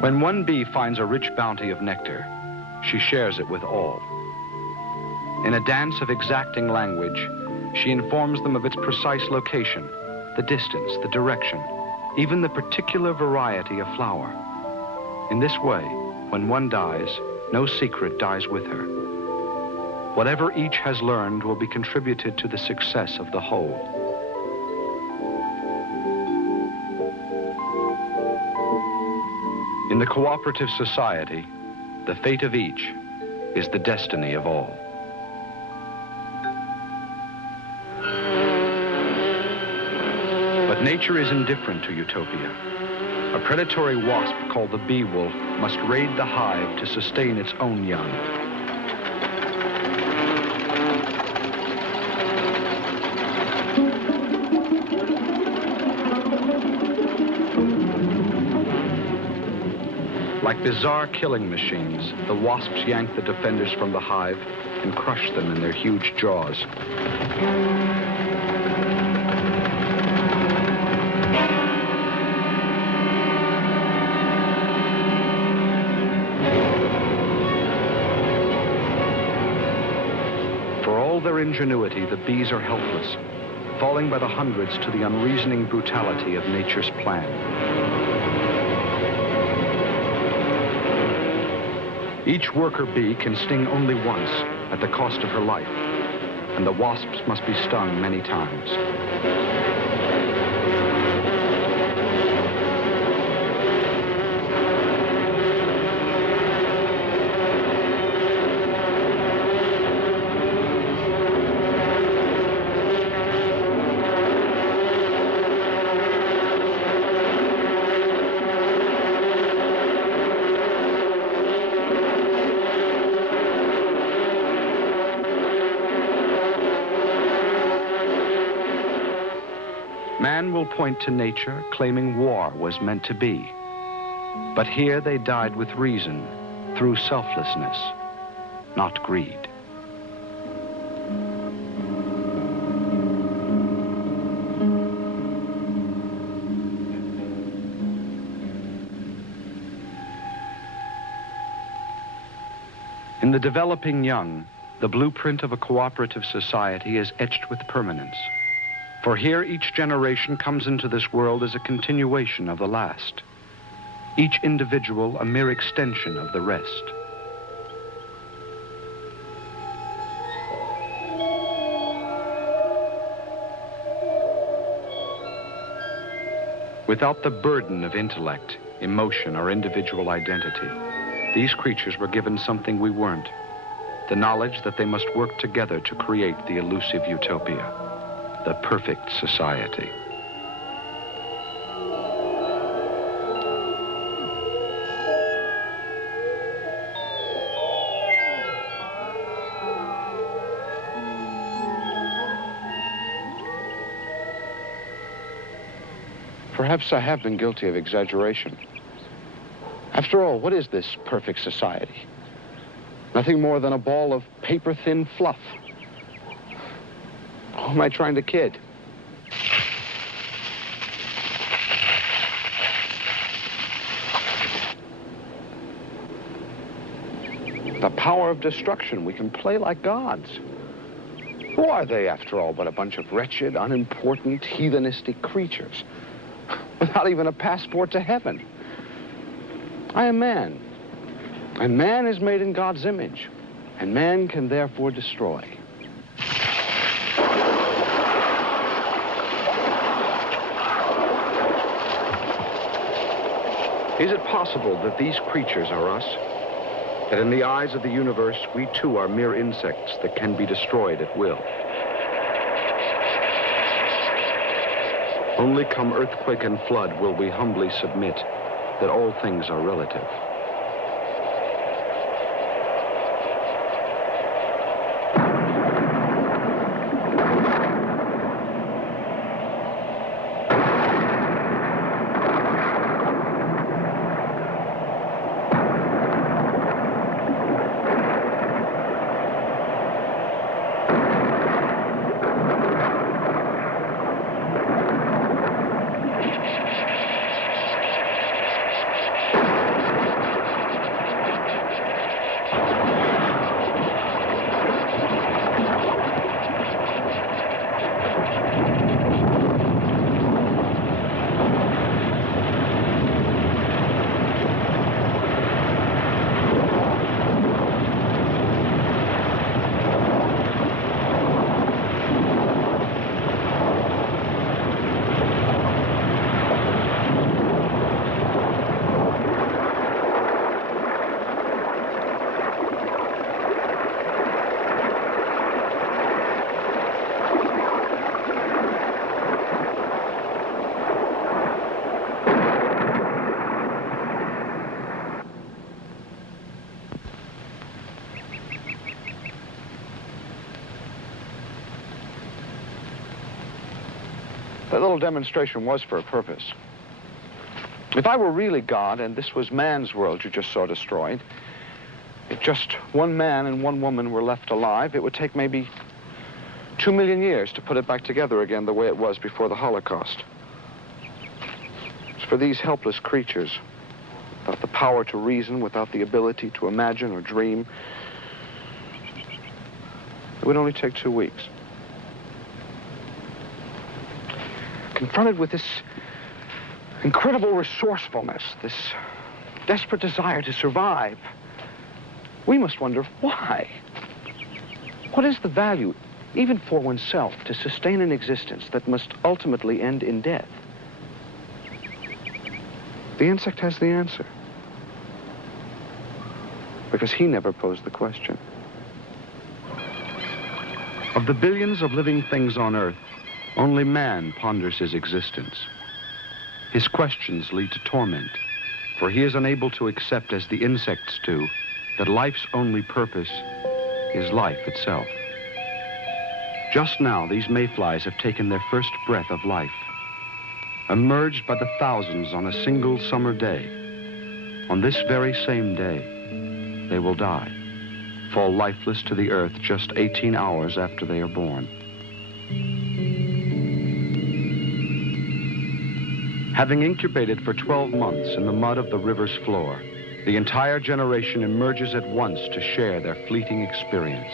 When one bee finds a rich bounty of nectar, she shares it with all. In a dance of exacting language, she informs them of its precise location, the distance, the direction, even the particular variety of flower. In this way, when one dies, no secret dies with her. Whatever each has learned will be contributed to the success of the whole. In the cooperative society, the fate of each is the destiny of all. But nature is indifferent to utopia. A predatory wasp called the bee wolf must raid the hive to sustain its own young. Like bizarre killing machines, the wasps yank the defenders from the hive and crush them in their huge jaws. For all their ingenuity, the bees are helpless, falling by the hundreds to the unreasoning brutality of nature's plan. Each worker bee can sting only once at the cost of her life, and the wasps must be stung many times. Man will point to nature, claiming war was meant to be. But here they died with reason, through selflessness, not greed. In the developing young, the blueprint of a cooperative society is etched with permanence. For here each generation comes into this world as a continuation of the last, each individual a mere extension of the rest. Without the burden of intellect, emotion, or individual identity, these creatures were given something we weren't, the knowledge that they must work together to create the elusive utopia. The perfect society. Perhaps I have been guilty of exaggeration. After all, what is this perfect society? Nothing more than a ball of paper-thin fluff. Who am I trying to kid? The power of destruction. We can play like gods. Who are they, after all, but a bunch of wretched, unimportant, heathenistic creatures without even a passport to heaven? I am man, and man is made in God's image, and man can therefore destroy. Is it possible that these creatures are us? That in the eyes of the universe, we too are mere insects that can be destroyed at will? Only come earthquake and flood will we humbly submit that all things are relative. That little demonstration was for a purpose. If I were really God and this was man's world you just saw destroyed, if just one man and one woman were left alive, it would take maybe 2 million years to put it back together again the way it was before the Holocaust. It's for these helpless creatures, without the power to reason, without the ability to imagine or dream, it would only take 2 weeks. Confronted with this incredible resourcefulness, this desperate desire to survive, we must wonder why. What is the value, even for oneself, to sustain an existence that must ultimately end in death? The insect has the answer, because he never posed the question. Of the billions of living things on Earth, only man ponders his existence. His questions lead to torment, for he is unable to accept, as the insects do, that life's only purpose is life itself. Just now, these mayflies have taken their first breath of life, emerged by the thousands on a single summer day. On this very same day, they will die, fall lifeless to the earth just 18 hours after they are born. Having incubated for 12 months in the mud of the river's floor, the entire generation emerges at once to share their fleeting experience.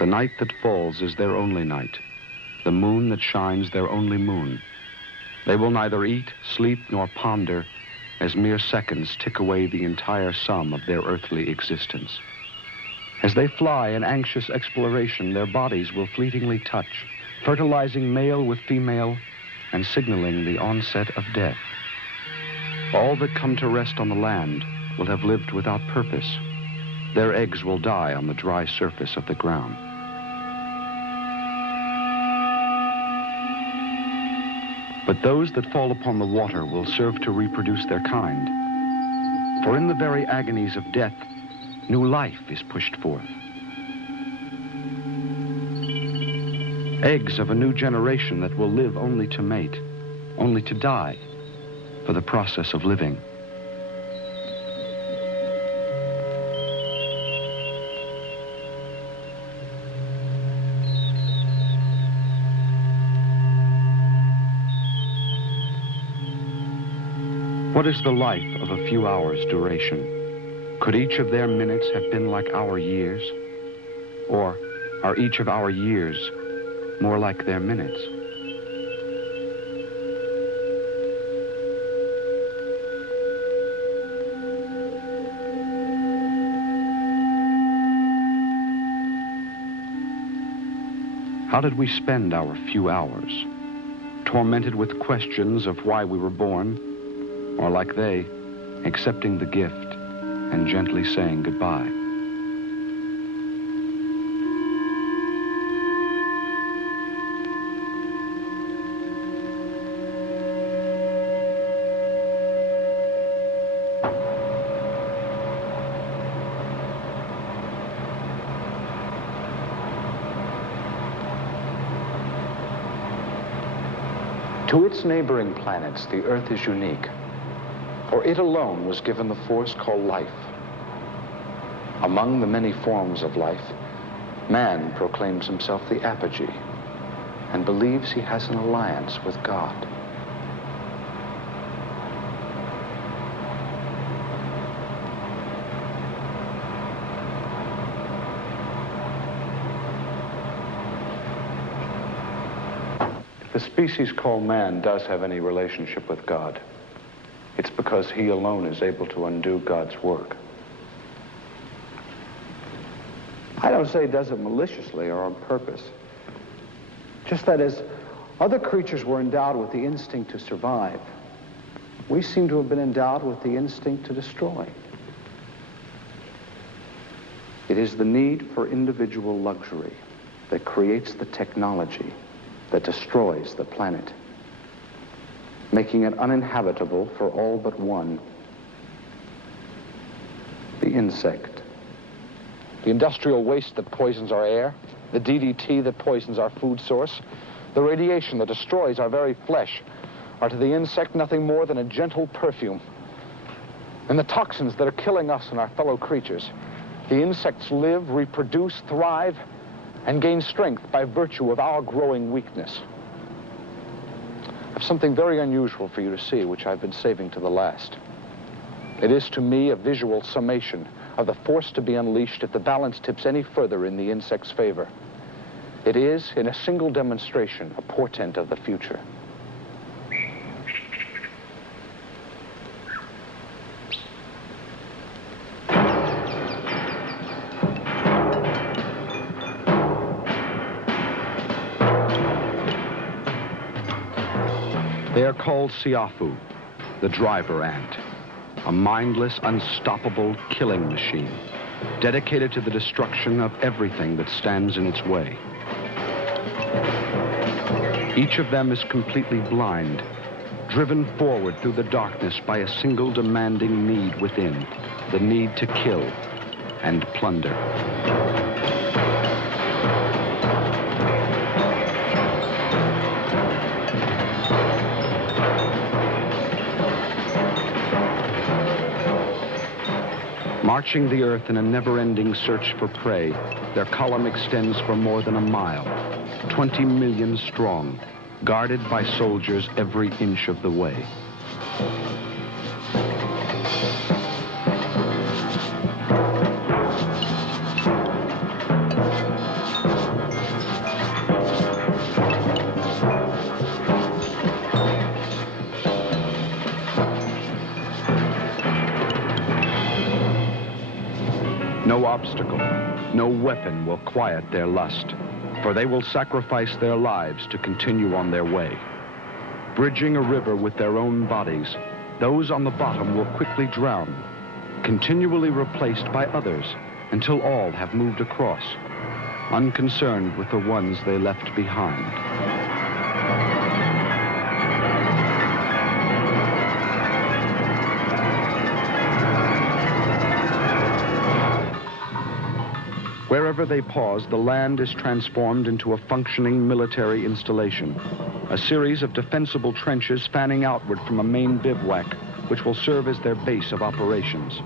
The night that falls is their only night, the moon that shines their only moon. They will neither eat, sleep, nor ponder, as mere seconds tick away the entire sum of their earthly existence. As they fly in anxious exploration, their bodies will fleetingly touch, fertilizing male with female and signaling the onset of death. All that come to rest on the land will have lived without purpose. Their eggs will die on the dry surface of the ground. But those that fall upon the water will serve to reproduce their kind. For in the very agonies of death, new life is pushed forth. Eggs of a new generation that will live only to mate, only to die for the process of living. What is the life of a few hours' duration? Could each of their minutes have been like our years? Or are each of our years more like their minutes? How did we spend our few hours? Tormented with questions of why we were born, or like they, accepting the gift and gently saying goodbye? To its neighboring planets, the Earth is unique, for it alone was given the force called life. Among the many forms of life, man proclaims himself the apogee and believes he has an alliance with God. The species called man does have any relationship with God. It's because he alone is able to undo God's work. I don't say he does it maliciously or on purpose. Just that as other creatures were endowed with the instinct to survive, we seem to have been endowed with the instinct to destroy. It is the need for individual luxury that creates the technology that destroys the planet, making it uninhabitable for all but one, the insect. The industrial waste that poisons our air, the DDT that poisons our food source, the radiation that destroys our very flesh are to the insect nothing more than a gentle perfume. And the toxins that are killing us and our fellow creatures, the insects live, reproduce, thrive, and gain strength by virtue of our growing weakness. I have something very unusual for you to see, which I've been saving to the last. It is to me a visual summation of the force to be unleashed if the balance tips any further in the insect's favor. It is, in a single demonstration, a portent of the future. They are called Siafu, the driver ant, a mindless, unstoppable killing machine, dedicated to the destruction of everything that stands in its way. Each of them is completely blind, driven forward through the darkness by a single demanding need within, the need to kill and plunder. Marching the earth in a never-ending search for prey, their column extends for more than a mile, 20 million strong, guarded by soldiers every inch of the way. No obstacle, no weapon will quiet their lust, for they will sacrifice their lives to continue on their way. Bridging a river with their own bodies, those on the bottom will quickly drown, continually replaced by others until all have moved across, unconcerned with the ones they left behind. Wherever they pause, the land is transformed into a functioning military installation, a series of defensible trenches fanning outward from a main bivouac, which will serve as their base of operations.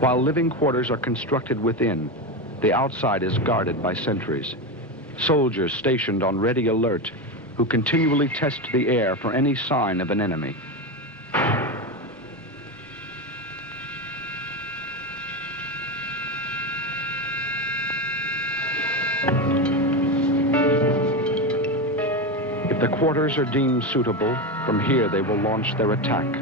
While living quarters are constructed within, the outside is guarded by sentries. soldiers stationed on ready alert who continually test the air for any sign of an enemy. If the quarters are deemed suitable, from here they will launch their attack,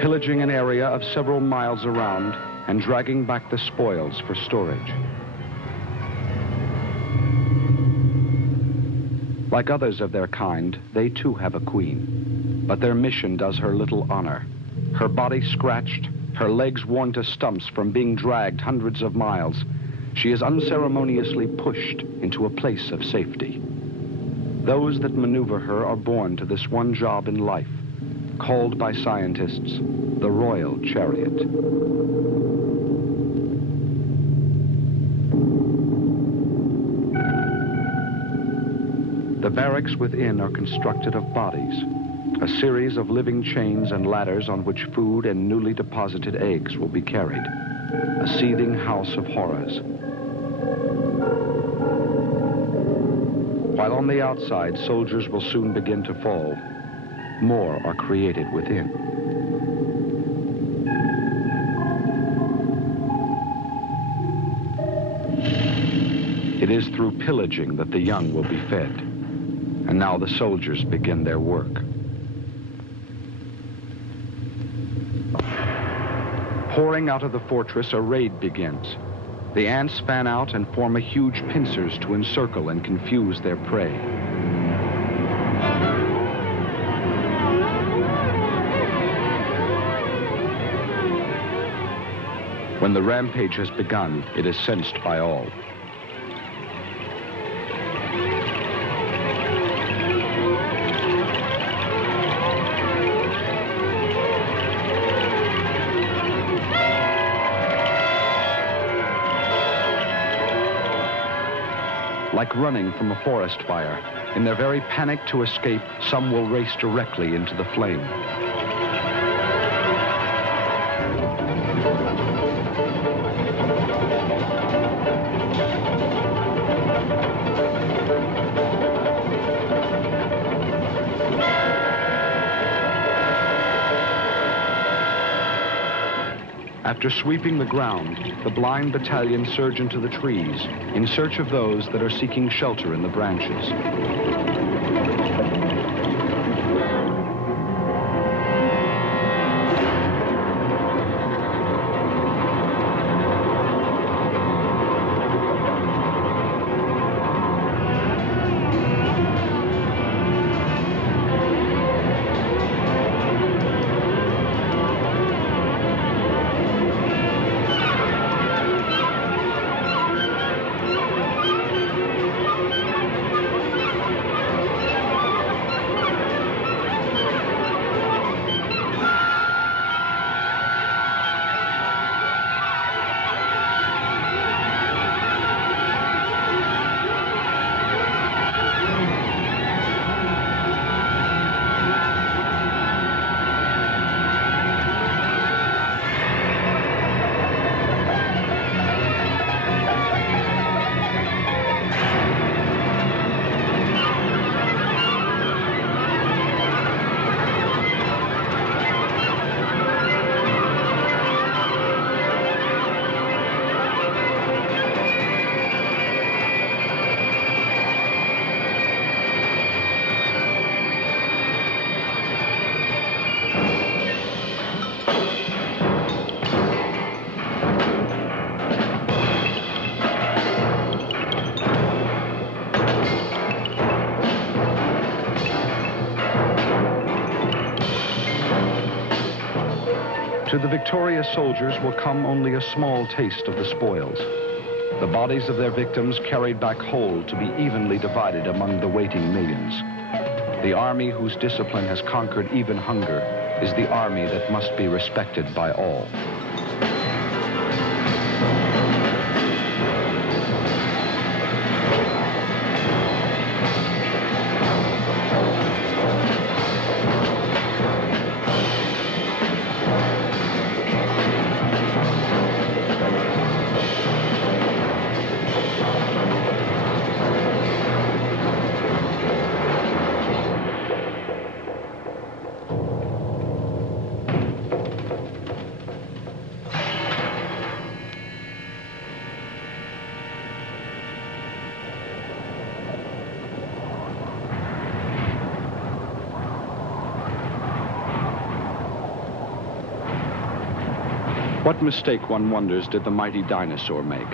pillaging an area of several miles around and dragging back the spoils for storage. Like others of their kind, they too have a queen, but their mission does her little honor. Her body scratched, her legs worn to stumps from being dragged hundreds of miles, she is unceremoniously pushed into a place of safety. Those that maneuver her are born to this one job in life, called by scientists the Royal Chariot. The barracks within are constructed of bodies, a series of living chains and ladders on which food and newly deposited eggs will be carried, a seething house of horrors. While on the outside, soldiers will soon begin to fall, more are created within. It is through pillaging that the young will be fed. And now the soldiers begin their work. Pouring out of the fortress, a raid begins. The ants fan out and form a huge pincers to encircle and confuse their prey. When the rampage has begun, it is sensed by all. Like running from a forest fire, in their very panic to escape, some will race directly into the flame. After sweeping the ground, the blind battalion surge into the trees in search of those that are seeking shelter in the branches. To the victorious soldiers will come only a small taste of the spoils. The bodies of their victims carried back whole to be evenly divided among the waiting millions. The army whose discipline has conquered even hunger is the army that must be respected by all. What mistake, one wonders, did the mighty dinosaur make?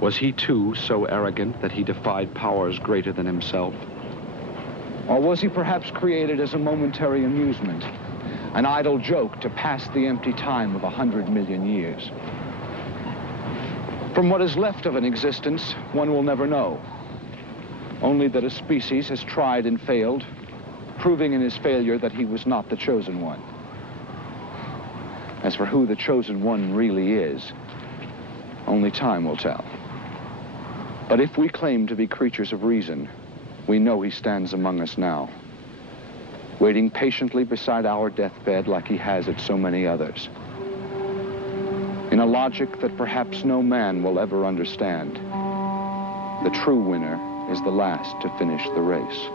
Was he too so arrogant that he defied powers greater than himself? Or was he perhaps created as a momentary amusement, an idle joke to pass the empty time of 100 million years? From what is left of an existence, one will never know. Only that a species has tried and failed, proving in his failure that he was not the chosen one. As for who the chosen one really is, only time will tell. But if we claim to be creatures of reason, we know he stands among us now, waiting patiently beside our deathbed like he has at so many others. In a logic that perhaps no man will ever understand, the true winner is the last to finish the race.